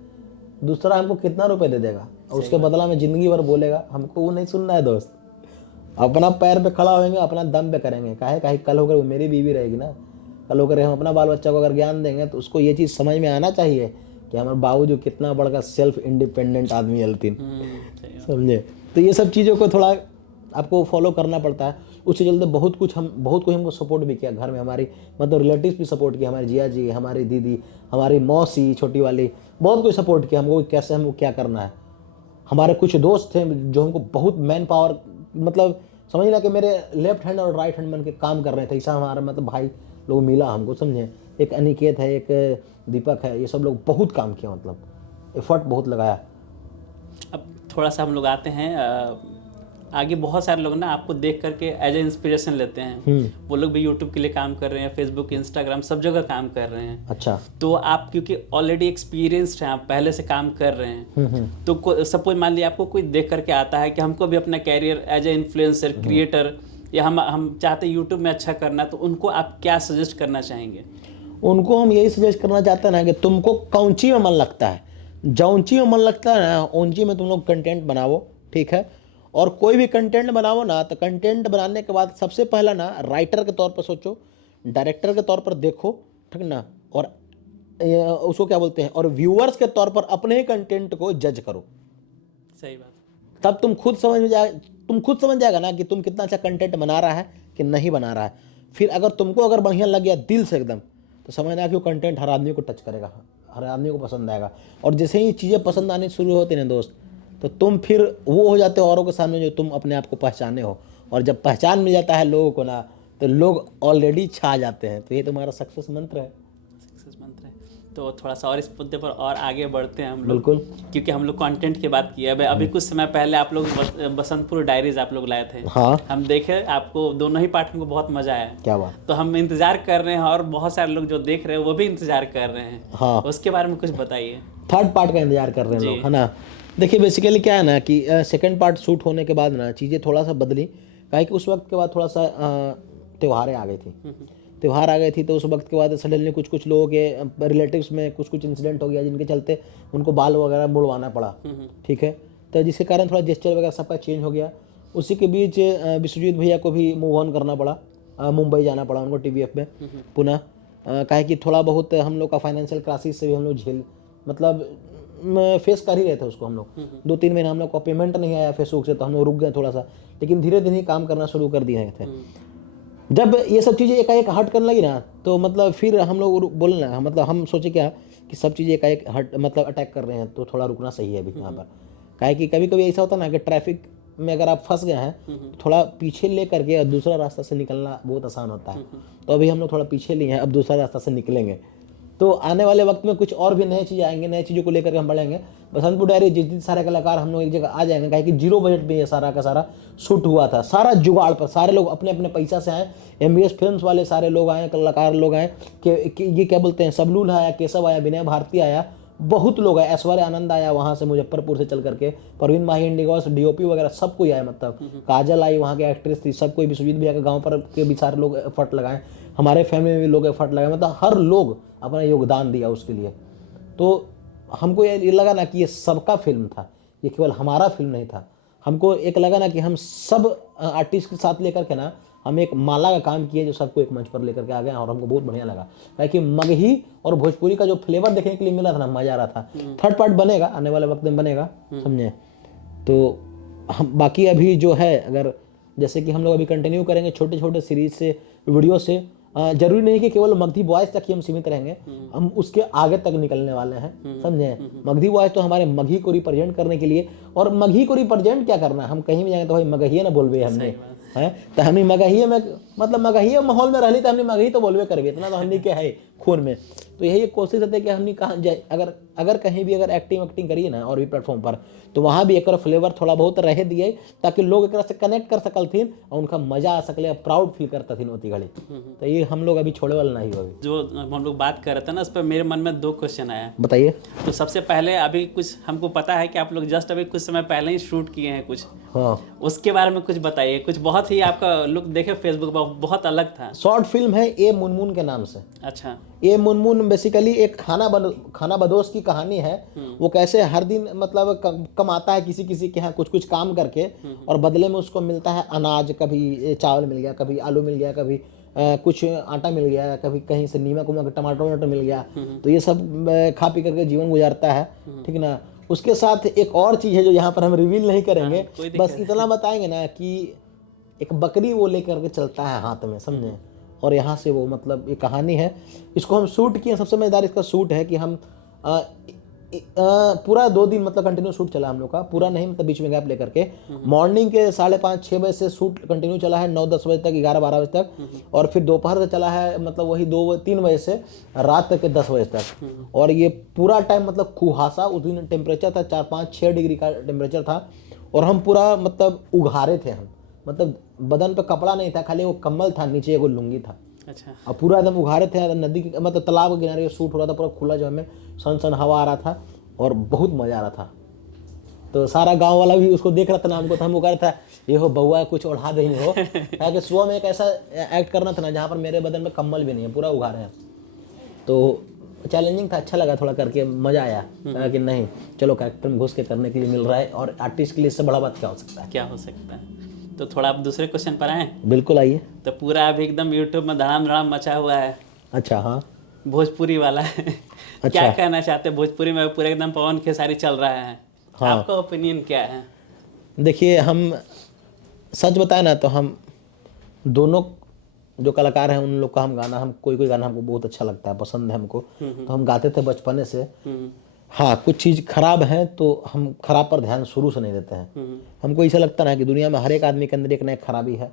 दूसरा हमको कितना रुपए दे देगा और उसके बदला में ज़िंदगी भर बोलेगा, हमको वो नहीं सुनना है दोस्त। अपना पैर पे खड़ा होंगे, अपना दम पे करेंगे। काहे कल होकर वो मेरी बीवी रहेगी ना, कल होकर हम अपना बाल बच्चा को अगर ज्ञान देंगे तो उसको ये चीज़ समझ में आना चाहिए कि हमारे बाबू जो कितना बड़ा सेल्फ इंडिपेंडेंट आदमी है लतीन, समझे। तो ये सब चीज़ों को थोड़ा आपको फॉलो करना पड़ता है। उससे चलते बहुत कुछ हमको सपोर्ट भी किया घर में, हमारी मतलब रिलेटिव्स भी सपोर्ट किया, हमारी जिया जी, हमारी दीदी, हमारी मौसी छोटी वाली, बहुत कुछ सपोर्ट किया हमको कैसे हमको क्या करना है। हमारे कुछ दोस्त थे जो हमको बहुत मैन पावर, मतलब समझ ना कि मेरे लेफ्ट हैंड और राइट हैंड बन के काम कर रहे थे। ऐसा हमारा मतलब भाई लोग मिला हमको, समझे। एक अनिकेत है, एक दीपक है, ये सब लोग बहुत काम किया, मतलब एफर्ट बहुत लगाया। अब थोड़ा सा हम लोग आते हैं आगे। बहुत सारे लोग ना आपको देख करके एज ए इंस्पिरेशन लेते हैं। वो लोग भी यूट्यूब के लिए काम कर रहे हैं, फेसबुक, इंस्टाग्राम, सब जगह काम कर रहे हैं। अच्छा। तो आप क्योंकि ऑलरेडी एक्सपीरियंस्ड हैं, आप पहले से काम कर रहे हैं, तो सपोज मान लिया आपको कोई देख करके आता है कि हमको भी अपना career as a influencer, creator, या हम चाहते हैं यूट्यूब में अच्छा करना, तो उनको आप क्या सजेस्ट करना चाहेंगे? उनको हम यही सजेस्ट करना चाहते हैं ना कि तुमको कौन ची में मन लगता है, जौन ची में मन लगता है ना उन ची में तुम लोग कंटेंट बनाओ, ठीक है। और कोई भी कंटेंट बनाओ ना, तो कंटेंट बनाने के बाद सबसे पहला ना राइटर के तौर पर सोचो, डायरेक्टर के तौर पर देखो, ठीक ना, और उसको क्या बोलते हैं, और व्यूअर्स के तौर पर अपने ही कंटेंट को जज करो। सही बात। तब तुम खुद समझ जाएगा ना कि तुम कितना अच्छा कंटेंट बना रहा है कि नहीं बना रहा है। फिर अगर तुमको बढ़िया लग गया दिल से एकदम, तो समझना कि वो कंटेंट हर आदमी को टच करेगा, हर आदमी को पसंद आएगा। और जैसे ही चीज़ें पसंद आनी शुरू होती ना दोस्त, तो तुम फिर वो हो जाते हो औरों के सामने जो तुम अपने आप को पहचाने हो। और जब पहचान मिल जाता है लोगों को ना, तो लोग ऑलरेडी छा जाते हैं। तो ये तुम्हारा सक्सेस मंत्र है। सक्सेस मंत्र है। तो थोड़ा सा और इस मुद्दे पर और आगे बढ़ते हैं हम लोग, बिल्कुल। क्योंकि हम लोग कंटेंट की बात की है। अभी कुछ समय पहले आप लोग बसंतपुर डायरीज आप लोग लाए थे। हाँ, हम देखे, आपको दोनों ही पार्ट को बहुत मजा आया। क्या बात। तो हम इंतजार कर रहे हैं और बहुत सारे लोग जो देख रहे हैं वो भी इंतजार कर रहे हैं। हाँ, उसके बारे में कुछ बताइए। थर्ड पार्ट का इंतजार कर रहे हैं लोग, है ना। देखिए बेसिकली क्या है ना कि सेकंड पार्ट शूट होने के बाद ना चीज़ें थोड़ा सा बदली। काहे कि उस वक्त के बाद थोड़ा सा त्योहारें आ गई थी, त्यौहार आ गए थी। तो उस वक्त के बाद सडनली कुछ लोगों के रिलेटिव्स में कुछ इंसिडेंट हो गया, जिनके चलते उनको बाल वगैरह मुड़वाना पड़ा, ठीक है। तो जिसके कारण थोड़ा जेस्चर वगैरह सबका चेंज हो गया। उसी के बीच विश्वजीत भैया को भी मूव ऑन करना पड़ा, मुंबई जाना पड़ा उनको TVF में पुनः। काहे कि थोड़ा बहुत हम लोग का फाइनेंशियल क्राइसिस से भी हम लोग मतलब फेस कर ही रहे थे उसको। हम लोग 2-3 महीने हम लोग को पेमेंट नहीं आया फेसबुक से, तो हम लोग रुक गए थोड़ा सा, लेकिन धीरे धीरे काम करना शुरू कर दिए थे। जब ये सब चीज़ें एकाएक हट करने लगी ना, तो मतलब फिर हम लोग बोले ना, मतलब हम सोचे क्या कि सब चीज़ें एकाएक हट मतलब अटैक कर रहे हैं, तो थोड़ा रुकना सही है अभी यहाँ पर। काहे कि कभी कभी ऐसा होता है ना कि ट्रैफिक में अगर आप फंस गए हैं, तो थोड़ा पीछे ले करके दूसरा रास्ता से निकलना बहुत आसान होता है। तो अभी हम लोग थोड़ा पीछे लिए हैं, अब दूसरा रास्ता से निकलेंगे। तो आने वाले वक्त में कुछ और भी नई चीज़ें आएंगे, नई चीज़ों को लेकर हम बढ़ेंगे। बसंतपुर डायरी जितने सारे कलाकार हम लोग एक जगह आ जाएंगे, काहे कि 0 बजट में ये सारा का सारा शूट हुआ था, सारा जुगाड़ पर। सारे लोग अपने अपने पैसा से आए, MBS फिल्म्स वाले सारे लोग आए, कलाकार लोग आए, कि ये क्या बोलते हैं, सबलूल आया, केशव आया, विनय भारती आया, बहुत लोग आए, ऐश्वर्य आनंद आया वहाँ से मुजफ्फरपुर से चल करके, परवीन माही इंडिगोस, DOP वगैरह सब कोई आया, मतलब काजल आई वहाँ की एक्ट्रेस थी, सब कोई। विश्वजीत भैया के गाँव पर के भी सारे लोग एफर्ट लगाए, हमारे फैमिली में भी लोग एफर्ट लगाए, मतलब हर लोग अपना योगदान दिया उसके लिए। तो हमको ये लगा ना कि ये सबका फिल्म था, ये केवल हमारा फिल्म नहीं था। हमको एक लगा ना कि हम सब आर्टिस्ट के साथ लेकर के ना हम एक माला का काम किए, जो सबको एक मंच पर लेकर के आ गए, और हमको बहुत बढ़िया लगा। क्योंकि मगही और भोजपुरी का जो फ्लेवर देखने के लिए मिला था ना, मजा आ रहा था। थर्ड पार्ट बनेगा, आने वाले वक्त में बनेगा, समझे। तो हम बाकी अभी जो है, अगर जैसे कि हम लोग अभी कंटिन्यू करेंगे छोटे छोटे सीरीज से, वीडियो से। जरूरी नहीं कि केवल मगधी बॉयज तक ही हम सीमित रहेंगे, हम उसके आगे तक निकलने वाले हैं, समझे। मगधी बॉयज तो हमारे मगही को रिप्रेजेंट करने के लिए, और मगही को रिप्रेजेंट क्या करना है, हम कहीं भी जाएंगे तो भाई मगहिए ना बोलबे हमने, है। तो हमें मगहिए में, मतलब मगहिए माहौल में रहली तो हमने मगही तो बोलबे करबे, इतना तो हमने के है खून में। तो यही एक कोशिश रहती है कि हमने कहाँ जाए, अगर कहीं भी अगर एक्टिंग करिए ना और भी प्लेटफॉर्म पर, तो वहाँ भी एक फ्लेवर थोड़ा बहुत रह दिए ताकि लोग एक से कनेक्ट कर सकलथिन और उनका मजा आ सकले, प्राउड फील करता थी ओती घड़ी। तो ये हम लोग अभी छोड़े वाला नहीं हो। अभी जो हम लोग बात कर रहे थे ना, उस पर मेरे मन में 2 क्वेश्चन आया। बताइए। तो सबसे पहले, अभी कुछ हमको पता है कि आप लोग जस्ट अभी कुछ समय पहले ही शूट किए हैं कुछ, हाँ, उसके बारे में कुछ बताइए। कुछ बहुत ही आपका लुक देखे फेसबुक पर बहुत अलग था। शॉर्ट फिल्म है ए मुनमुन के नाम से। अच्छा। ये मुनमुन बेसिकली एक खाना बदोश की कहानी है। वो कैसे हर दिन मतलब कमाता है किसी किसी के यहाँ कुछ काम करके, और बदले में उसको मिलता है अनाज, कभी चावल मिल गया, कभी आलू मिल गया, कभी कुछ आटा मिल गया, कभी कहीं से नीमक उमक टमाटर मिल गया। तो ये सब खा पी करके जीवन गुजारता है, ठीक ना। उसके साथ एक और चीज़ है जो यहाँ पर हम रिवील नहीं करेंगे, बस इतना बताएंगे ना कि एक बकरी वो लेकर के चलता है हाथ में, समझे। और यहाँ से वो मतलब ये कहानी है, इसको हम शूट किए। सबसे मज़ेदार इसका शूट है कि हम पूरा 2 दिन मतलब कंटिन्यू शूट चला हम लोग का, पूरा नहीं मतलब बीच में गैप लेकर के। मॉर्निंग के 5:30-6 बजे से शूट कंटिन्यू चला है, 9-10 बजे तक, 11-12 बजे तक, और फिर दोपहर से चला है मतलब वही 2-3 बजे से रात तक के 10 बजे तक। और ये पूरा टाइम मतलब कुहासा, उस दिन टेम्परेचर था 4-5-6 डिग्री का टेम्परेचर था, और हम पूरा मतलब उघारे थे हम, मतलब बदन पे कपड़ा नहीं था, खाली वो कम्बल था, नीचे एगो लुंगी था। अच्छा। और पूरा एकदम उघारे थे, नदी के मतलब तालाब के किनारे शूट हो रहा था, पूरा खुला जो हमें सन हवा आ रहा था और बहुत मजा आ रहा था। तो सारा गांव वाला भी उसको देख रहा था ना हमको, तो हमको कह रहा था ये हो बउआ कुछ ओढ़ा दे हो, ताकि सुबह में एक ऐसा एक्ट करना था ना जहाँ पर मेरे बदन में कम्बल भी नहीं है, पूरा उघारे हैं। तो चैलेंजिंग था, अच्छा लगा थोड़ा करके, मजा आया कि नहीं चलो कैरेक्टर में घुस के करने के लिए मिल रहा है, और आर्टिस्ट के लिए इससे बड़ा बात क्या हो सकता है। क्या हो सकता है। तो थोड़ा आप दूसरे क्वेश्चन पर आए। बिल्कुल आइए। तो पूरा अभी एकदम यूट्यूब में धड़ाम मचा हुआ है। अच्छा। हाँ, भोजपुरी वाला है। अच्छा। क्या कहना चाहते हैं भोजपुरी में, पूरा एकदम पवन खेसारी चल रहा है। हाँ। आपका ओपिनियन क्या है। देखिए, हम सच बताएं ना तो हम दोनों जो कलाकार हैं उन लोग का हम गाना, हम कोई गाना हमको बहुत अच्छा लगता है, पसंद है हमको, तो हम गाते थे बचपने से। हाँ, कुछ चीज़ खराब है तो हम खराब पर ध्यान शुरू से नहीं देते हैं। हमको ऐसा लगता है कि दुनिया में हर एक आदमी के अंदर एक ना एक खराबी है,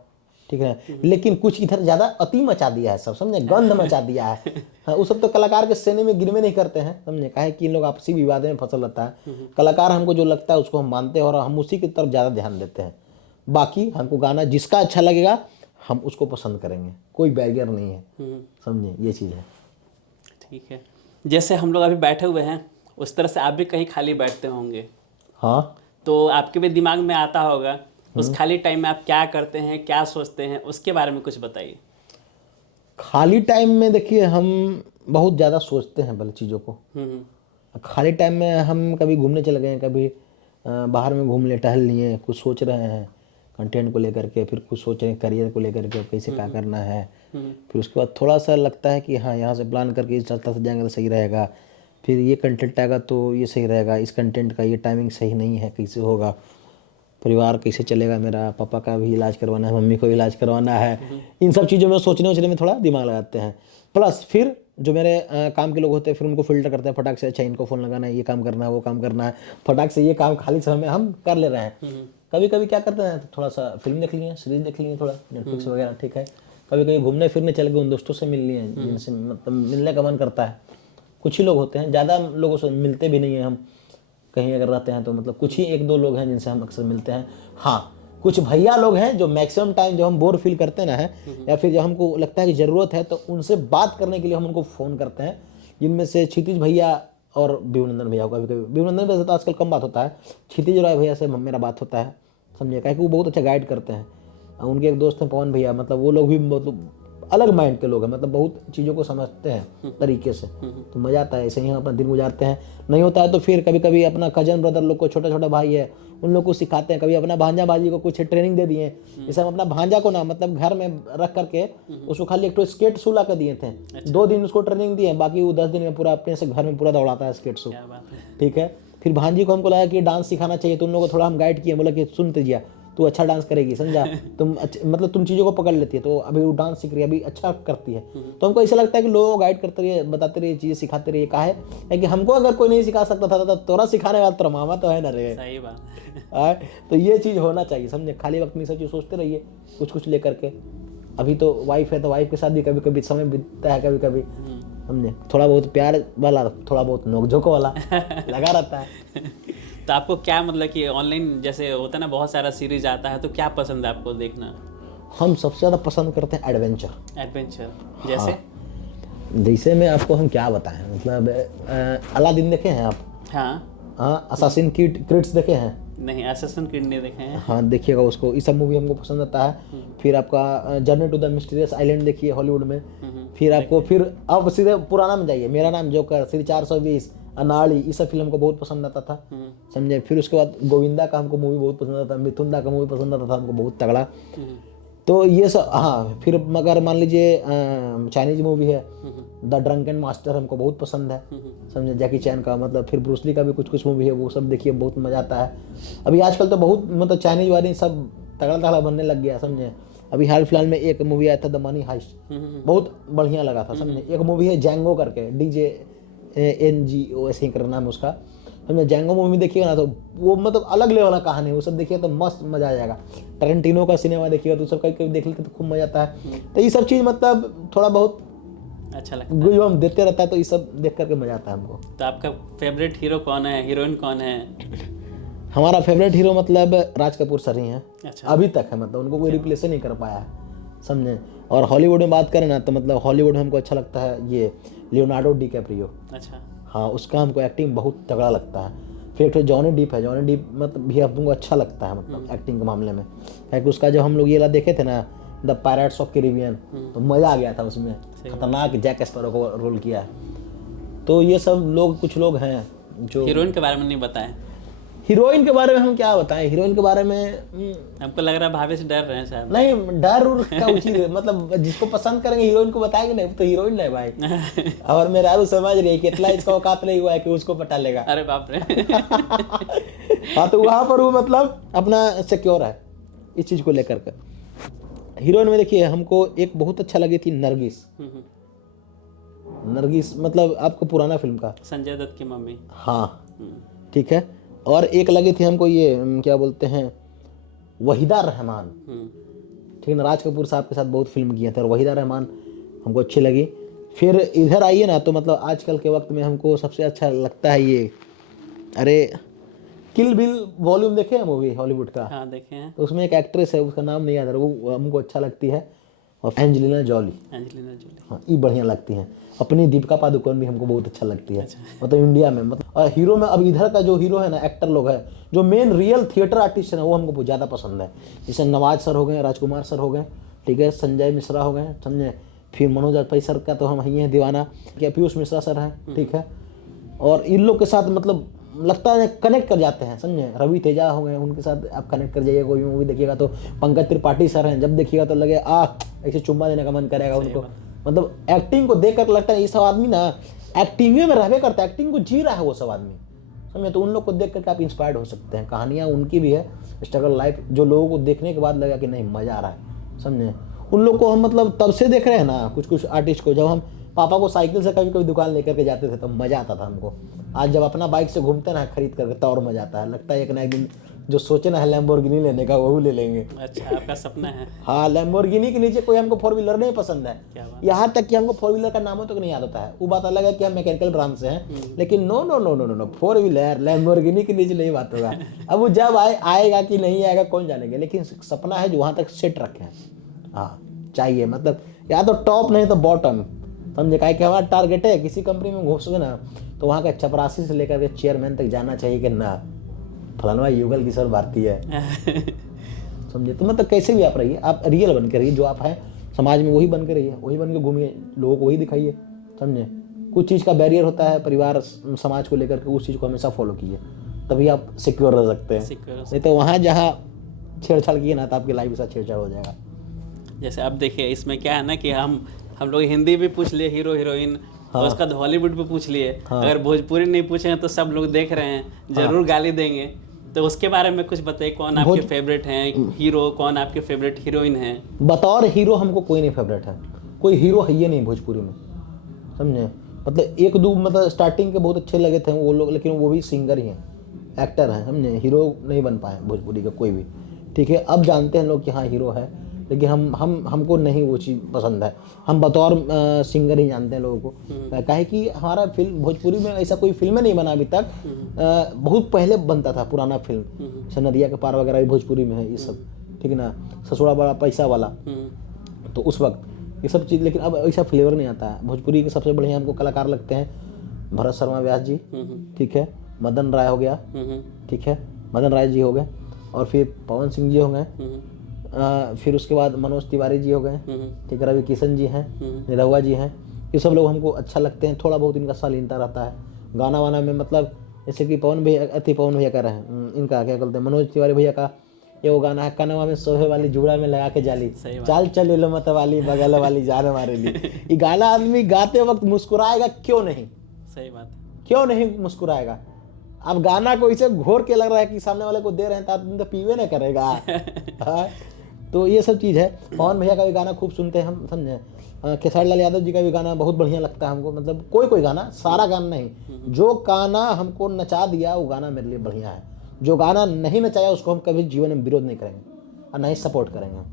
ठीक है, लेकिन कुछ इधर ज़्यादा अति मचा दिया है सब, समझे, गंध मचा दिया है। हाँ, वो सब तो कलाकार के श्रेणी में गिनवे नहीं करते हैं, समझे, काहे कि इन लोग आपसी विवाद में फसल रहता है। कलाकार हमको जो लगता है उसको हम मानते हैं और हम उसी की तरफ ज़्यादा ध्यान देते हैं। बाकी हमको गाना जिसका अच्छा लगेगा हम उसको पसंद करेंगे, कोई बैरियर नहीं है, समझे, ये चीज़ है। ठीक है। जैसे हम लोग अभी बैठे हुए हैं, उस तरह से आप भी कहीं खाली बैठते होंगे। हाँ, तो आपके भी दिमाग में आता होगा, उस खाली टाइम में आप क्या करते हैं, क्या सोचते हैं, उसके बारे में कुछ बताइए। खाली टाइम में देखिए हम बहुत ज़्यादा सोचते हैं भले चीज़ों को। खाली टाइम में हम कभी घूमने चले गए, कभी बाहर में घूम ले, टहल लिए, कुछ सोच रहे हैं कंटेंट को लेकर के, फिर कुछ सोच रहे हैं करियर को लेकर के कैसे क्या करना है। फिर उसके बाद थोड़ा सा लगता है कि हाँ यहाँ से प्लान करके इस रास्ता से जाएंगे तो सही रहेगा, फिर ये कंटेंट आएगा तो ये सही रहेगा, इस कंटेंट का ये टाइमिंग सही नहीं है, कैसे होगा, परिवार कैसे चलेगा, मेरा पापा का भी इलाज करवाना है, मम्मी को भी इलाज करवाना है। इन सब चीज़ों में सोचने में थोड़ा दिमाग लगाते हैं। प्लस फिर जो मेरे काम के लोग होते हैं फिर उनको फिल्टर करते हैं फटाक से, अच्छा इनको फ़ोन लगाना है, ये काम करना है, वो काम करना है, फटाक से ये काम खाली समय में हम कर ले रहे हैं। कभी कभी क्या करते हैं, थोड़ा सा फिल्म देख लिए, सीरीज देख लिए, थोड़ा नेटफ्लिक्स वगैरह, ठीक है। कभी कभी घूमने फिरने चल गए, उन दोस्तों से मिल लिए जिनसे मतलब मिलने का मन करता है। कुछ ही लोग होते हैं, ज़्यादा लोगों से मिलते भी नहीं हैं हम, कहीं अगर रहते हैं तो मतलब कुछ ही 1-2 लोग हैं जिनसे हम अक्सर मिलते हैं। हाँ, कुछ भैया लोग हैं जो मैक्सिमम टाइम जब हम बोर फील करते ना है, या फिर जब हमको लगता है कि ज़रूरत है तो उनसे बात करने के लिए हम उनको फ़ोन करते हैं, जिनमें से क्षितिज भैया और विभुनंदन भैया। कभी कभी विभुनंदन भैया से तो आजकल कम बात होता है, क्षितिज राय भैया से मेरा बात होता है, समझे, क्या कि वो बहुत अच्छा गाइड करते हैं। उनके एक दोस्त हैं पवन भैया, मतलब वो लोग भी मतलब अलग माइंड के लोग हैं, मतलब बहुत चीज़ों को समझते हैं तरीके से, तो मज़ा आता है। ऐसे ही हम अपना दिन गुजारते हैं। नहीं होता है तो फिर कभी कभी अपना कजन ब्रदर लोग को, छोटा भाई है उन लोग को सिखाते हैं। कभी अपना भांजा भाजी को कुछ ट्रेनिंग दे दिए। जैसे हम अपना भांजा को ना मतलब घर में रख करके उसको खाली एक तो स्केट शू ला कर दिए थे। 2 दिन उसको ट्रेनिंग दिए, बाकी वो 10 दिन में पूरा अपने से घर में पूरा दौड़ाता है स्केट शू, ठीक है। फिर भांजी को हमको लगा कि डांस सिखाना चाहिए, तो उन लोगों को थोड़ा हम गाइड किए, बोला कि सुन तेजिया तू अच्छा डांस करेगी, समझा, तुम मतलब तुम चीज़ों को पकड़ लेती है, तो अभी वो डांस सीख रही है, अभी अच्छा करती है। तो हमको ऐसा लगता है कि लोगों को गाइड करते रहिए, बताते रहिए, चीज़ें सिखाते रहिए। कहा है कि हमको अगर कोई नहीं सिखा सकता था तो तोरा सिखाने वाला तेरा मामा तो है ना रे। सही बात। तो ये चीज़ होना चाहिए, समझे। खाली वक्त में सब चीज़ सोचते रहिए, कुछ लेकर के। अभी तो वाइफ है तो वाइफ के साथ भी कभी कभी समय बीतता है, कभी कभी समझे, थोड़ा बहुत प्यार वाला, थोड़ा बहुत नोकझोंक वाला लगा रहता है। तो आपको क्या मतलब कि ऑनलाइन जैसे होता है ना, बहुत सारा सीरीज आता है, तो क्या पसंद है आपको देखना? हम सबसे ज़्यादा पसंद करते हैं एडवेंचर। एडवेंचर जैसे? जैसे में आपको हम क्या बताएं, मतलब अलादीन देखे हैं आप? हाँ। असासिन क्रीड्स देखे हैं? नहीं, असैसिन क्रीड नहीं देखे हैं। हाँ देखिएगा उसको, ये सब मूवी हमको पसंद आता है। फिर आपका journey to the mysterious island देखिए हॉलीवुड में। फिर आपको फिर अब सीधे पुराना में जाइए, मेरा नाम जोकर, श्री 420, अनाड़ी, ये सब फिल्म हमको बहुत पसंद आता था, समझे। फिर उसके बाद गोविंदा का हमको मूवी बहुत पसंद आता था, मिथुन दा का मूवी पसंद आता था हमको बहुत तगड़ा। तो ये सब, हाँ। फिर मगर मान लीजिए चाइनीज मूवी है द ड्रंकन मास्टर, हमको बहुत पसंद है, समझे, जैकी चैन का। मतलब फिर ब्रूसली का भी कुछ कुछ मूवी है, वो सब देखिए, बहुत मजा आता है। अभी आजकल तो बहुत मतलब चाइनीज वाली सब तगड़ा तगड़ा बनने लग गया, समझे। अभी हाल फिलहाल में एक मूवी आया था द मनी हाइस्ट, बहुत बढ़िया लगा था, समझे। एक मूवी है जैंगो करके, DJNGO ऐसे ही करना नाम है उसका, समझे। जैंगो मूवी देखिएगा ना तो वो मतलब अलग लेवल का कहानी है, वो सब देखिएगा तो मस्त मजा आ जाएगा। टरेंटिनो का सिनेमा देखिएगा तो सब कभी देख लेते तो खूब मजा आता है। तो ये सब चीज़ मतलब थोड़ा बहुत अच्छा लगता है, जो हम देते रहता है, तो ये सब देख करके मजा आता है हमको। तो आपका फेवरेट हीरो कौन है, हीरोइन कौन है? हमारा फेवरेट हीरो मतलब राज कपूर सर ही हैं। अच्छा। अभी तक है, मतलब उनको कोई रिप्लेस नहीं कर पाया है, समझे। और हॉलीवुड में बात करें ना तो मतलब हॉलीवुड में हमको अच्छा लगता है ये लियोनार्डो डी कैप्रियो। अच्छा। हाँ, उसका हमको एक्टिंग बहुत तगड़ा लगता है। फिर एक तो जॉनी डीप है, जॉनी डीप मतलब भी हमको अच्छा लगता है, मतलब एक्टिंग के मामले में। क्योंकि उसका जब हम लोग ये वाला देखे थे ना, द पायरेट्स ऑफ कैरिबियन, तो मज़ा आ गया था उसमें, खतरनाक जैक स्पैरो को रोल किया है। तो ये सब लोग, कुछ लोग हैं जो। हीरोइन के बारे में नहीं बताएं। हीरोइन के बारे में हम क्या बताएं, हीरोइन के बारे में हमको लग रहा है भाभी से डर रहे हैं शायद। नहीं, डर उर का उचित मतलब जिसको पसंद करेंगे हीरोइन को बताएंगे, नहीं तो हीरोइन नहीं भाई। और मेरा समझ रही है कि इतना इसका औकात नहीं हुआ है कि उसको पटा लेगा। अरे बाप रे। हाँ, तो वहाँ पर वो मतलब अपना सिक्योर है इस चीज़ को लेकर के। हीरोइन में देखिए हमको एक बहुत अच्छा लगी थी नरगिस। नरगिस मतलब आपको पुराना फिल्म का, संजय दत्त की मम्मी। हाँ ठीक है। और एक लगी थी हमको ये क्या बोलते हैं, वहीदा रहमान, ठीक है ना। राज कपूर साहब के साथ बहुत फिल्म किए थे और वहीदा रहमान हमको अच्छी लगी। फिर इधर आइए ना तो मतलब आजकल के वक्त में हमको सबसे अच्छा लगता है ये, अरे किल बिल वॉल्यूम देखे हैं मूवी हॉलीवुड का? हाँ देखे हैं। तो उसमें एक एक्ट्रेस है, उसका नाम नहीं याद है, वो हमको अच्छा लगती है। और एंजेलिना जॉली, एंजेलिना जोली। हाँ ये बढ़िया लगती हैं। अपनी दीपिका पादुकोण भी हमको बहुत अच्छा लगती है, मतलब इंडिया में। मतलब और हीरो में अब इधर का जो हीरो है ना, एक्टर लोग है जो मेन रियल थिएटर आर्टिस्ट है ना, वो हमको बहुत ज़्यादा पसंद है। जैसे नवाज सर हो गए, राजकुमार सर हो गए, ठीक है, संजय मिश्रा हो गए, समझे। फिर मनोज वाजपेयी सर का तो हम ही हैं दीवाना, क्या पीयूष मिश्रा सर हैं, ठीक है। और इन लोग के साथ मतलब लगता है कनेक्ट कर जाते हैं, समझे। रवि तेजा हो गए, उनके साथ आप कनेक्ट कर जाइएगा, कोई मूवी देखिएगा तो। पंकज त्रिपाठी सर हैं, जब देखिएगा तो लगे ऐसे चुम्मा देने का मन करेगा उनको। मतलब एक्टिंग को देख कर लगता है ये सब आदमी ना एक्टिंग में रहबे करता है, एक्टिंग को जी रहा है वो सब आदमी, समझे। तो उन लोग को देख करके आप इंस्पायर्ड हो सकते हैं। कहानियाँ उनकी भी है, स्ट्रगल लाइफ, जो लोगों को देखने के बाद लगा कि नहीं मज़ा आ रहा है, समझे। उन लोग को हम मतलब तब से देख रहे हैं ना, कुछ कुछ आर्टिस्ट को। जब हम पापा को साइकिल से कभी कभी दुकान लेकर के जाते थे तो मज़ा आता था हमको। आज जब अपना बाइक से घूमते ना खरीद करके तो और मज़ा आता है। लगता है एक ना एक दिन जो सोचे ना है लैम्बोर्गिनी लेने का, वो ले लेंगे। अच्छा, आपका सपना है? हाँ, लैम्बोर्गिनी के नीचे कोई हमको 4 व्हीलर नहीं पसंद है। यहाँ तक कि हमको 4 व्हीलर का नामों तक नहीं याद होता है। वो बात अलग है कि हम मैकेनिकल ब्रांच से हैं, लेकिन no no no no no no 4 wheeler Lamborghini के नीचे नहीं बात होगा। अब वो जब आएगा कि नहीं आएगा कौन जानेंगे, लेकिन सपना है जो वहाँ तक सेट रखें। हाँ चाहिए, मतलब या तो टॉप नहीं तो बॉटम, समझे। काहे कि हमारा टारगेट है किसी कंपनी में घुसोगे ना तो वहाँ का चपरासी से लेकर के चेयरमैन तक जाना चाहिए कि ना फलाना युगल किशोर भारती है, समझे। तो मतलब कैसे भी आप रहिए, आप रियल बन के रहिए, जो आप हैं समाज में वही बन के रहिए, वही बन के घूमिए, लोगों को वही दिखाइए, समझे। कुछ चीज़ का बैरियर होता है परिवार समाज को लेकर के, उस चीज़ को हमेशा फॉलो कीजिए, तभी आप सिक्योर रह सकते हैं। नहीं तो वहाँ जहाँ छेड़छाड़ किए ना तो आपकी लाइफ के साथ छेड़छाड़ हो जाएगा। जैसे अब देखिए इसमें क्या है ना कि हम लोग हिंदी भी पूछ लिए हीरो हीरोइन, और उसका तो हॉलीवुड भी पूछ लिए। अगर भोजपुरी नहीं पूछेंगे तो सब लोग देख रहे हैं, जरूर गाली देंगे। तो उसके बारे में कुछ बताइए, कौन आपके फेवरेट हैं हीरो, कौन आपके फेवरेट हीरोइन हैं? बतौर हीरो हमको कोई नहीं फेवरेट है, कोई हीरो है ही नहीं भोजपुरी में, समझे। मतलब एक दो मतलब स्टार्टिंग के बहुत अच्छे लगे थे वो लोग, लेकिन वो भी सिंगर ही हैं, एक्टर हैं, समझे। हीरो नहीं बन पाए भोजपुरी का कोई भी, ठीक है। अब जानते हैं लोग कि हाँ हीरो है। लेकिन हमको नहीं वो चीज़ पसंद है। हम बतौर सिंगर ही जानते हैं लोगों को। काहे कि हमारा फिल्म भोजपुरी में ऐसा कोई फिल्म नहीं बना अभी तक। बहुत पहले बनता था पुराना फिल्म, जैसे नदिया के पार वगैरह भी भोजपुरी में है ये सब, ठीक है ना, ससुरा बड़ा पैसा वाला, तो उस वक्त ये सब चीज़। लेकिन अब ऐसा फ्लेवर नहीं आता है। भोजपुरी के सबसे बढ़िया हमको कलाकार लगते हैं भरत शर्मा व्यास जी, ठीक है, मदन राय हो गया, ठीक है, मदन राय जी हो गए, और फिर पवन सिंह जी हो गए, फिर उसके बाद मनोज तिवारी जी हो गए, ठीक है, रवि किशन जी हैं, निरहुआ जी हैं। ये सब लोग हमको अच्छा लगते हैं। थोड़ा बहुत इनका शालीनता रहता है गाना वाना में, मतलब जैसे कि पवन भैया कह रहे हैं, इनका क्या बोलते हैं, मनोज तिवारी भैया का ये वो गाना है, कनवा में सोहे वाली जुड़ा में लगा के जाली, चाल चल लो मत वाली बगल वाली जान हमारे लिए। ये गाना आदमी गाते वक्त मुस्कुराएगा क्यों नहीं? सही बात, क्यों नहीं मुस्कुराएगा? अब गाना को इसे घोर के लग रहा है कि सामने वाले को दे रहे हैं तो आदमी तो पीवे नहीं करेगा। हाँ? तो ये सब चीज़ है। पवन भैया का भी गाना खूब सुनते हैं हम, समझे। खेसारी लाल यादव जी का भी गाना बहुत बढ़िया लगता है हमको। मतलब कोई गाना, सारा गाना नहीं, जो गाना हमको नचा दिया वो गाना मेरे लिए बढ़िया है। जो गाना नहीं नचाया उसको हम कभी जीवन में विरोध नहीं करेंगे और नहीं सपोर्ट करेंगे हम,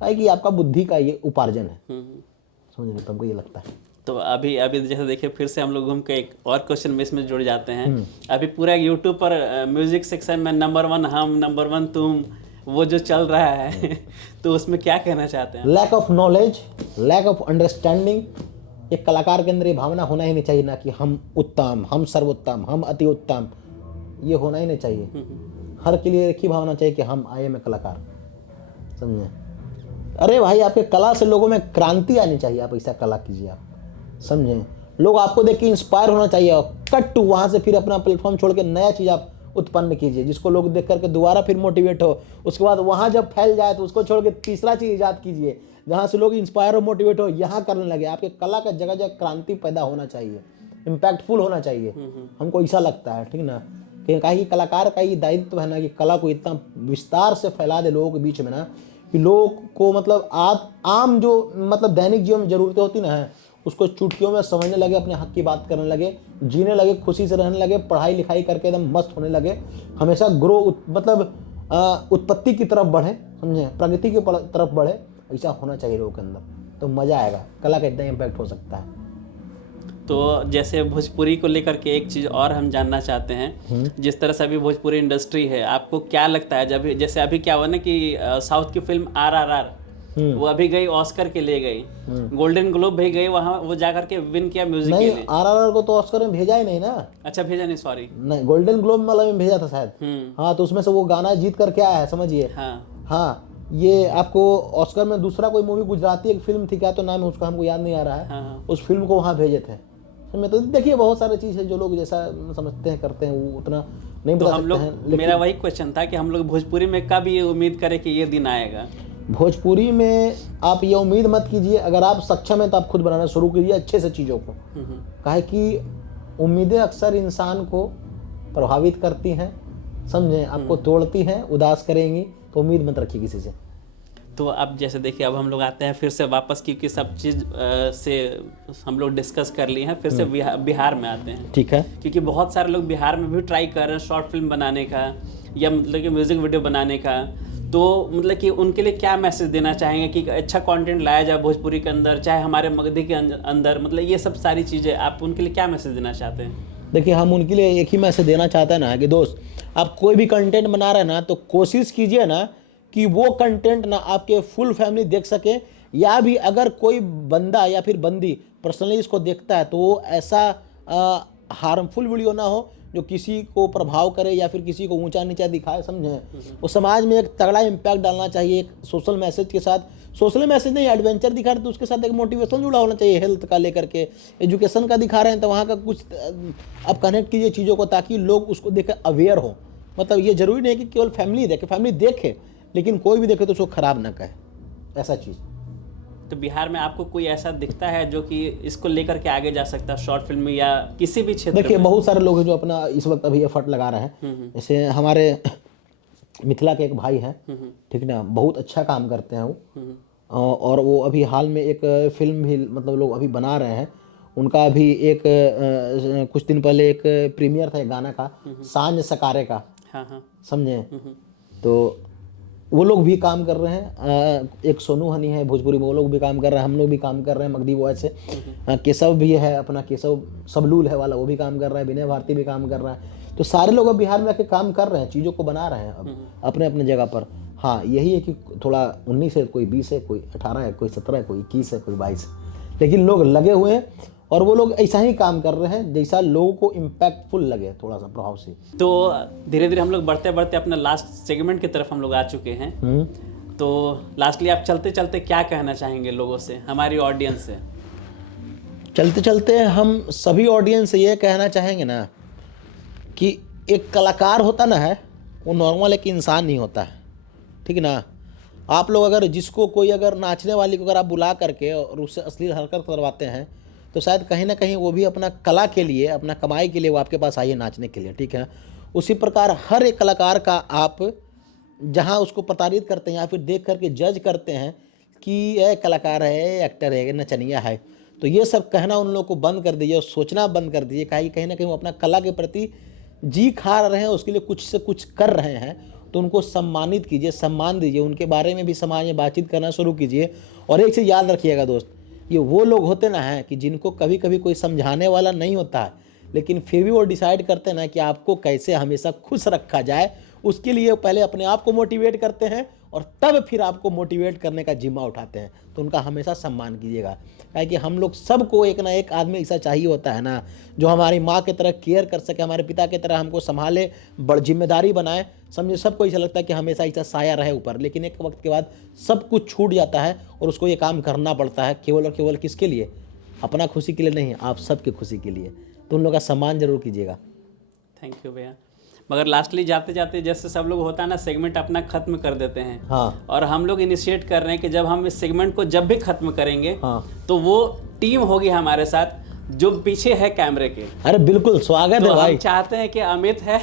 काहे कि आपका बुद्धि का ये उपार्जन है, समझ रहे, तो हमको ये लगता है। तो अभी जैसे देखिए फिर से हम लोग घूम के एक और क्वेश्चन में इसमें जुड़ जाते हैं। अभी पूरा यूट्यूब पर म्यूजिक सेक्शन में नंबर 1 हम, नंबर 1 तुम, वो जो चल रहा है तो उसमें क्या कहना चाहते हैं? Lack of knowledge, lack of understanding. एक कलाकार के अंदर ये भावना होना ही नहीं चाहिए ना कि हम उत्तम, हम सर्वोत्तम, हम अति उत्तम, ये होना ही नहीं चाहिए। हर के लिए एक ही भावना चाहिए कि हम आए में कलाकार, समझे। अरे भाई, आपके कला से लोगों में क्रांति आनी चाहिए। आप ऐसा कला कीजिए, आप समझे, लोग आपको देख के इंस्पायर होना चाहिए, और कट टू वहाँ से फिर अपना प्लेटफॉर्म छोड़ के नया चीज़ आप उत्पन्न कीजिए, जिसको लोग देख करके दोबारा फिर मोटिवेट हो। उसके बाद वहाँ जब फैल जाए तो उसको छोड़ के तीसरा चीज़ ईजाद कीजिए, जहाँ से लोग इंस्पायर हो, मोटिवेट हो, यहाँ करने लगे। आपके कला का जगह जगह क्रांति पैदा होना चाहिए, इम्पैक्टफुल होना चाहिए, हमको ऐसा लगता है, ठीक ना। कि कलाकार का ये दायित्व है ना कि कला को इतना विस्तार से फैला दे लोगों के बीच में ना, कि लोग को मतलब आम जो मतलब दैनिक जीवन में ज़रूरतें होती ना है, उसको चुटकियों में समझने लगे, अपने हक की बात करने लगे, जीने लगे, खुशी से रहने लगे, पढ़ाई लिखाई करके एकदम मस्त होने लगे, हमेशा मतलब उत्पत्ति की तरफ बढ़े, समझे, प्रगति की तरफ बढ़े। ऐसा होना चाहिए लोगों के अंदर, तो मज़ा आएगा। कला का इतना इम्पैक्ट हो सकता है। तो जैसे भोजपुरी को लेकर के एक चीज़ और हम जानना चाहते हैं, जिस तरह से अभी भोजपुरी इंडस्ट्री है, आपको क्या लगता है, जब जैसे अभी क्या हुआ ना कि साउथ की फिल्म RRR वो अभी गई, ऑस्कर के लिए गई, गोल्डन ग्लोब भी गई, वहाँ वो जा करके विन किया म्यूजिक के लिए। RRR को तो ऑस्कर में भेजा ही नहीं ना। अच्छा, भेजा नहीं, सॉरी, नहीं, गोल्डन ग्लोब वाला में भेजा था शायद। हाँ, तो उसमें से वो गाना जीत करके आया है, समझिए। हाँ, ये आपको ऑस्कर में दूसरा कोई मूवी, गुजराती एक फिल्म थी, क्या तो नाम है उसका, हमको याद नहीं आ रहा है। उस फिल्म को वहाँ भेजे थे। तो देखिए, बहुत सारी चीज़ है जो लोग जैसा समझते हैं करते हैं, वो उतना नहीं बता सकते हैं। मेरा वही क्वेश्चन था कि हम लोग भोजपुरी में कब ये उम्मीद करें कि ये दिन आएगा? भोजपुरी में आप ये उम्मीद मत कीजिए, अगर आप सक्षम हैं तो आप खुद बनाना शुरू कीजिए अच्छे से चीज़ों को। काहे कि उम्मीदें अक्सर इंसान को प्रभावित करती हैं, समझें, आपको तोड़ती हैं, उदास करेंगी, तो उम्मीद मत रखिए किसी से। तो अब जैसे देखिए, अब हम लोग आते हैं फिर से वापस, क्योंकि सब चीज़ से हम लोग डिस्कस कर लिए हैं, फिर से बिहार में आते हैं, ठीक है। क्योंकि बहुत सारे लोग बिहार में भी ट्राई कर रहे हैं शॉर्ट फिल्म बनाने का, या मतलब कि म्यूज़िक वीडियो बनाने का। तो मतलब कि उनके लिए क्या मैसेज देना चाहेंगे कि अच्छा कंटेंट लाया जाए भोजपुरी के अंदर, चाहे हमारे मगधी के अंदर, मतलब ये सब सारी चीज़ें, आप उनके लिए क्या मैसेज देना चाहते हैं? देखिए, हम उनके लिए एक ही मैसेज देना चाहते हैं ना कि दोस्त, आप कोई भी कंटेंट बना रहे हैं ना, तो कोशिश कीजिए ना कि वो कंटेंट ना आपके फुल फैमिली देख सके, या भी अगर कोई बंदा या फिर बंदी पर्सनली इसको देखता है तो वो ऐसा हार्मफुल वीडियो ना हो जो किसी को प्रभाव करे या फिर किसी को ऊंचा नीचा दिखाए, समझे। वो समाज में एक तगड़ा इम्पैक्ट डालना चाहिए, एक सोशल मैसेज के साथ। सोशल मैसेज नहीं, एडवेंचर दिखा रहे तो उसके साथ एक मोटिवेशन जुड़ा होना चाहिए, हेल्थ का लेकर के, एजुकेशन का दिखा रहे हैं तो वहाँ का कुछ आप कनेक्ट कीजिए चीज़ों को, ताकि लोग उसको देख कर अवेयर हो। मतलब ये जरूरी नहीं है कि केवल फैमिली देखे, फैमिली देखे, लेकिन कोई भी देखे तो उसको खराब ना कहे, ऐसा चीज़। तो बिहार में आपको कोई ऐसा दिखता है जो कि इसको लेकर के आगे जा सकता है शॉर्ट फिल्म में या किसी भी क्षेत्र में? देखिए, बहुत सारे लोग हैं जो अपना इस वक्त अभी एफर्ट लगा रहे हैं। जैसे हमारे मिथिला के एक भाई हैं, ठीक ना, बहुत अच्छा काम करते हैं वो, और वो अभी हाल में एक फिल्म भी मतलब लोग अभी बना रहे हैं। उनका अभी एक कुछ दिन पहले एक प्रीमियर था एक गाना का, सांझ सकारे का, समझे। तो वो लोग भी काम कर रहे हैं। एक सोनू हनी है भोजपुरी में, वो लोग भी काम कर रहे हैं, हम लोग भी काम कर रहे हैं मगधी वॉइस से। केशव भी है अपना, केशव सबलूल है वाला, वो भी काम कर रहा है, विनय भारती भी काम कर रहा है। तो सारे लोग अब बिहार में आके काम कर रहे हैं, चीज़ों को बना रहे हैं अब अपने अपने जगह पर। हाँ यही है कि थोड़ा 19 है, कोई 20 है, कोई 18 है, कोई 17 है, कोई 21 है, कोई 22 है, लेकिन लोग लगे हुए हैं और वो लोग ऐसा ही काम कर रहे हैं जैसा लोगों को इम्पैक्टफुल लगे, थोड़ा सा प्रभावशील। तो धीरे धीरे हम लोग बढ़ते बढ़ते अपना लास्ट सेगमेंट की तरफ हम लोग आ चुके हैं। तो लास्टली आप चलते चलते क्या कहना चाहेंगे लोगों से, हमारी ऑडियंस से? चलते चलते हम सभी ऑडियंस से ये कहना चाहेंगे ना कि एक कलाकार होता ना है, वो नॉर्मल एक इंसान नहीं होता है, ठीक ना। आप लोग अगर जिसको कोई अगर नाचने वाली को अगर आप बुला करके और उससे अश्लील हरकत करवाते हैं तो शायद कहीं ना कहीं वो भी अपना कला के लिए, अपना कमाई के लिए वो आपके पास आई है नाचने के लिए, ठीक है। उसी प्रकार हर एक कलाकार का आप जहाँ उसको प्रताड़ित करते हैं या फिर देख करके जज करते हैं कि यह कलाकार है, एक्टर है, नचनिया है, तो ये सब कहना उन लोगों को बंद कर दीजिए और सोचना बंद कर दीजिए। कहीं ना कहीं वो अपना कला के प्रति जी खा रहे हैं, उसके लिए कुछ से कुछ कर रहे हैं, तो उनको सम्मानित कीजिए, सम्मान दीजिए, उनके बारे में भी समाज में बातचीत करना शुरू कीजिए। और एक चीज़ याद रखिएगा दोस्त, ये वो लोग होते ना हैं कि जिनको कभी कभी कोई समझाने वाला नहीं होता है, लेकिन फिर भी वो डिसाइड करते हैं ना कि आपको कैसे हमेशा खुश रखा जाए, उसके लिए पहले अपने आप को मोटिवेट करते हैं और तब फिर आपको मोटिवेट करने का जिम्मा उठाते हैं। तो उनका हमेशा सम्मान कीजिएगा, क्योंकि हम लोग सबको एक ना एक आदमी ऐसा चाहिए होता है ना जो हमारी माँ की तरह केयर कर सके, हमारे पिता की तरह हमको संभाले, बड़ जिम्मेदारी बनाए। समझे, सबको ऐसा लगता है कि हमेशा ऐसा साया रहे ऊपर, लेकिन एक वक्त के बाद सब कुछ छूट जाता है और उसको ये काम करना पड़ता है केवल और केवल किसके लिए? अपना खुशी के लिए नहीं, आप सबकी खुशी के लिए। तो उन लोगों का सम्मान जरूर कीजिएगा। थैंक यू भैया। मगर लास्टली जाते जाते जैसे सब लोग होता है ना, सेगमेंट अपना खत्म कर देते हैं। हाँ। और हम लोग इनिशिएट कर रहे हैं कि जब हम इस सेगमेंट को जब भी खत्म करेंगे, हाँ। तो वो टीम होगी हमारे साथ जो पीछे है कैमरे के। अरे बिल्कुल स्वागत तो है भाई। हम चाहते हैं कि अमित है,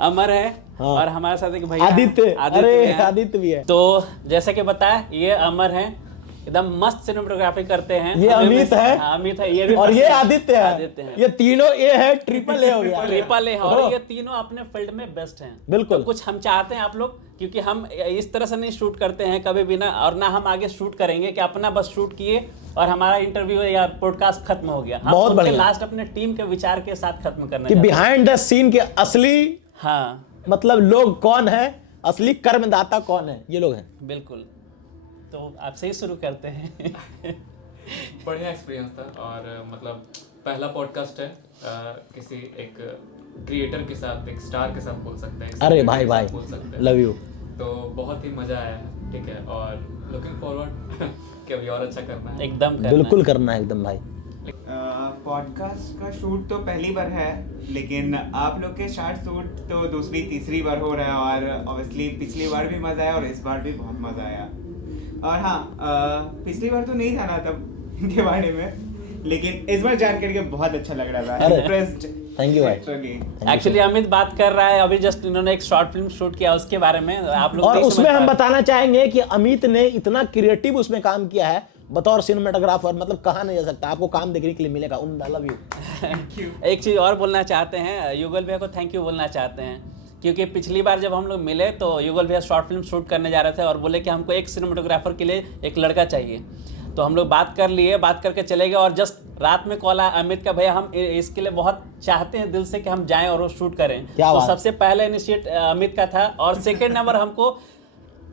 अमर है, हाँ। और हमारे साथ एक भैया आदित्य। अरे भी हैं। आदित्य भी है। तो जैसे कि बताया, ये अमर है, एकदम मस्त सिनेमेटोग्राफी करते हैं। ये अमित है। हाँ, अमित है, ये भी और ये आदित्य है। आदित्य है। ये तीनों ए है, ट्रिपल ए हो गया। ट्रिपल ए है, और ये तीनों अपने फील्ड में बेस्ट हैं। बिल्कुल। तो कुछ हम चाहते हैं आप लोग, क्योंकि हम इस तरह से नहीं शूट करते हैं कभी भी ना, और ना हम आगे शूट करेंगे कि अपना बस शूट किए और हमारा इंटरव्यू या पॉडकास्ट खत्म हो गया। बहुत हम बढ़िया। लास्ट अपने टीम के विचार के साथ खत्म करना कि चाहते हैं। बिहाइंड द सीन के असली हाँ मतलब लोग कौन है, असली कर्मदाता कौन है, ये लोग हैं। बिल्कुल। तो आपसे ही शुरू करते हैं। बढ़िया एक्सपीरियंस था, और मतलब पहला पॉडकास्ट है किसी एक क्रिएटर के साथ, एक स्टार के साथ बोल सकते हैं। अरे भाई भाई, बोल सकते हैं। Love you. तो बहुत ही मजा आया, ठीक है, और लुकिंग फॉरवर्ड कि अभी और अच्छा करना है। एकदम करना है। बिल्कुल करना है एकदम भाई। पॉडकास्ट का शूट तो पहली बार है, लेकिन आप लोग के साथ शूट तो दूसरी तीसरी बार हो रहा है, और ऑब्वियसली पिछली बार भी मज़ा आया और इस बार भी बहुत मज़ा आया। और हाँ, पिछली बार तो नहीं जाना तब इनके बारे में, लेकिन इस बार जान करके बहुत अच्छा लग रहा था। अरे, इम्प्रेस्ड। थैंक यू भाई। एक्चुअली अमित बात कर रहा है, अभी जस्ट इन्होंने एक शॉर्ट फिल्म शूट किया उसके बारे में, आप लोग और नहीं उसमें समझ हम पा रहे। बताना चाहेंगे कि अमित ने इतना क्रिएटिव उसमें काम किया है बतौर सिनेमेटोग्राफर, मतलब कहा नहीं जा सकता। आपको काम देखने के लिए मिलेगा। Love you. एक चीज़ और बोलना चाहते हैं, युगल भैया को थैंक यू बोलना चाहते हैं, क्योंकि पिछली बार जब हम लोग मिले तो युगल भैया शॉर्ट फिल्म शूट करने जा रहे थे और बोले कि हमको एक सिनेमेटोग्राफर के लिए एक लड़का चाहिए। तो हम लोग बात कर लिए, बात करके चले गए, और जस्ट रात में कॉल आया अमित का, भैया हम इसके लिए बहुत चाहते हैं दिल से कि हम जाएं और वो शूट करें। क्या तो बात। सबसे पहले इनिशिएट अमित का था, और सेकेंड नंबर हमको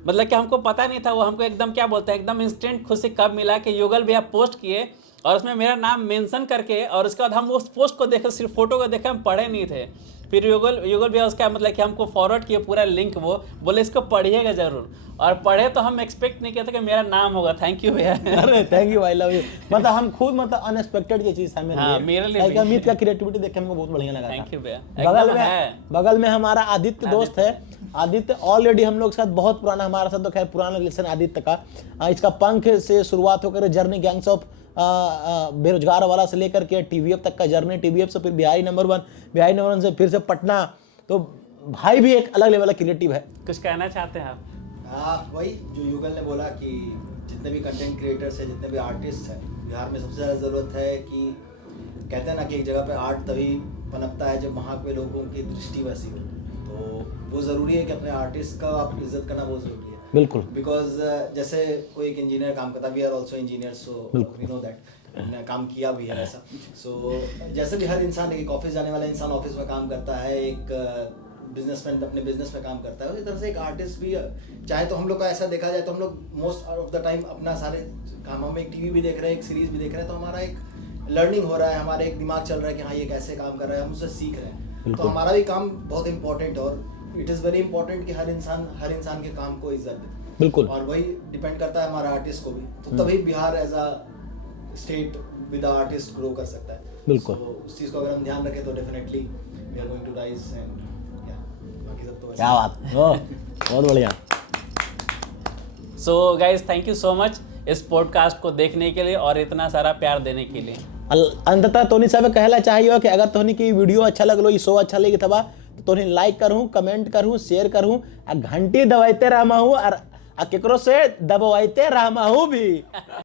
मतलब कि हमको पता नहीं था, वो हमको एकदम क्या बोलते हैं, एकदम इंस्टेंट खुशी कब मिला कि युगल भैया पोस्ट किए और उसमें मेरा नाम मेंशन करके, और उसके बाद हम उस पोस्ट को देखे, सिर्फ फोटो को देखे, हम पढ़े नहीं थे। फिर युगल भैया उसका मतलब कि हमको फॉरवर्ड किए पूरा लिंक, वो बोले इसको पढ़िएगा जरूर, और पढ़े तो हम एक्सपेक्ट नहीं किया था कि मेरा नाम होगा। थैंक यू भैया। अरे थैंक यू भाई, लव यू। मतलब हम खुद मतलब अनएक्सपेक्टेड ये चीज था हाँ, मेरे लिए क्योंकि भी। अमित का क्रिएटिविटी देख के हमको बहुत बढ़िया लगा। थैंक यू भैया। बगल में हमारा आदित्य दोस्त है। आदित्य ऑलरेडी हम लोग के साथ बहुत पुराना, हमारे साथ तो खैर पुराना रिलेशन आदित्य का। इसका पंख से शुरुआत होकर जर्नी गैंग्स ऑफ बेरोजगार वाला से लेकर के टीवीएफ तक का जर्नी, टीवीएफ से फिर बिहारी नंबर 1 से फिर से पटना। तो भाई भी एक अलग लेवल का क्रिएटिव है। कुछ कहना चाहते हैं आप? हाँ, वही जो युगल ने बोला कि जितने भी कंटेंट क्रिएटर्स हैं, जितने भी आर्टिस्ट हैं, बिहार में सबसे ज़्यादा ज़रूरत है कि कहते हैं ना कि एक जगह पे आर्ट तभी पनपता है जब वहाँ पे लोगों की दृष्टि वैसी हो। तो तो वो ज़रूरी है कि अपने आर्टिस्ट का आप इज्जत करना बहुत ज़रूरी है। बिल्कुल बिकॉज जैसे कोई एक इंजीनियर काम करता है, we are also engineer, so we know that, हमने काम किया भी है ऐसा। सो जैसे भी हर इंसान, एक ऑफिस जाने वाला इंसान ऑफिस में काम करता है, एक बिजनेसमैन अपने बिजनेस में काम करता है, उसी तरह से एक आर्टिस्ट भी, चाहे तो हम लोग का ऐसा देखा जाए तो हम लोग मोस्ट ऑफ द टाइम अपना सारे काम, हम एक टीवी भी देख रहे हैं, एक सीरीज भी देख रहे हैं, तो हमारा एक लर्निंग हो रहा है, हमारा एक दिमाग चल रहा है कि हाँ ये कैसे काम कर रहा है, हम उससे सीख रहे हैं। तो हमारा भी काम बहुत इंपॉर्टेंट है और इट इज़ वेरी इंपॉर्टेंट कि हर इंसान के काम को इज्जत दे। बिल्कुल। और वही डिपेंड करता है हमारा आर्टिस्ट को भी, तो तभी Bihar as a state with artist grow कर सकता है। बिल्कुल। So, उस चीज़ को अगर हम ध्यान रखें तो definitely we are going to rise and बाकी सब तो वैसे। क्या बात, ओह बहुत बढ़िया। So guys thank you so much इस पॉडकास्ट को देखने के लिए और इतना सारा प्यार देने के लिए। अंततः तोनी साहब कहला चाहिए कि अगर तोहनी की वीडियो अच्छा लगलो, ये शो अच्छा लगी थबा तो तोहनी लाइक करूँ, कमेंट करूँ, शेयर करूँ, आ घंटी दबाते रहमा हूँ और केकरो से दबवाते रहमा हूँ भी।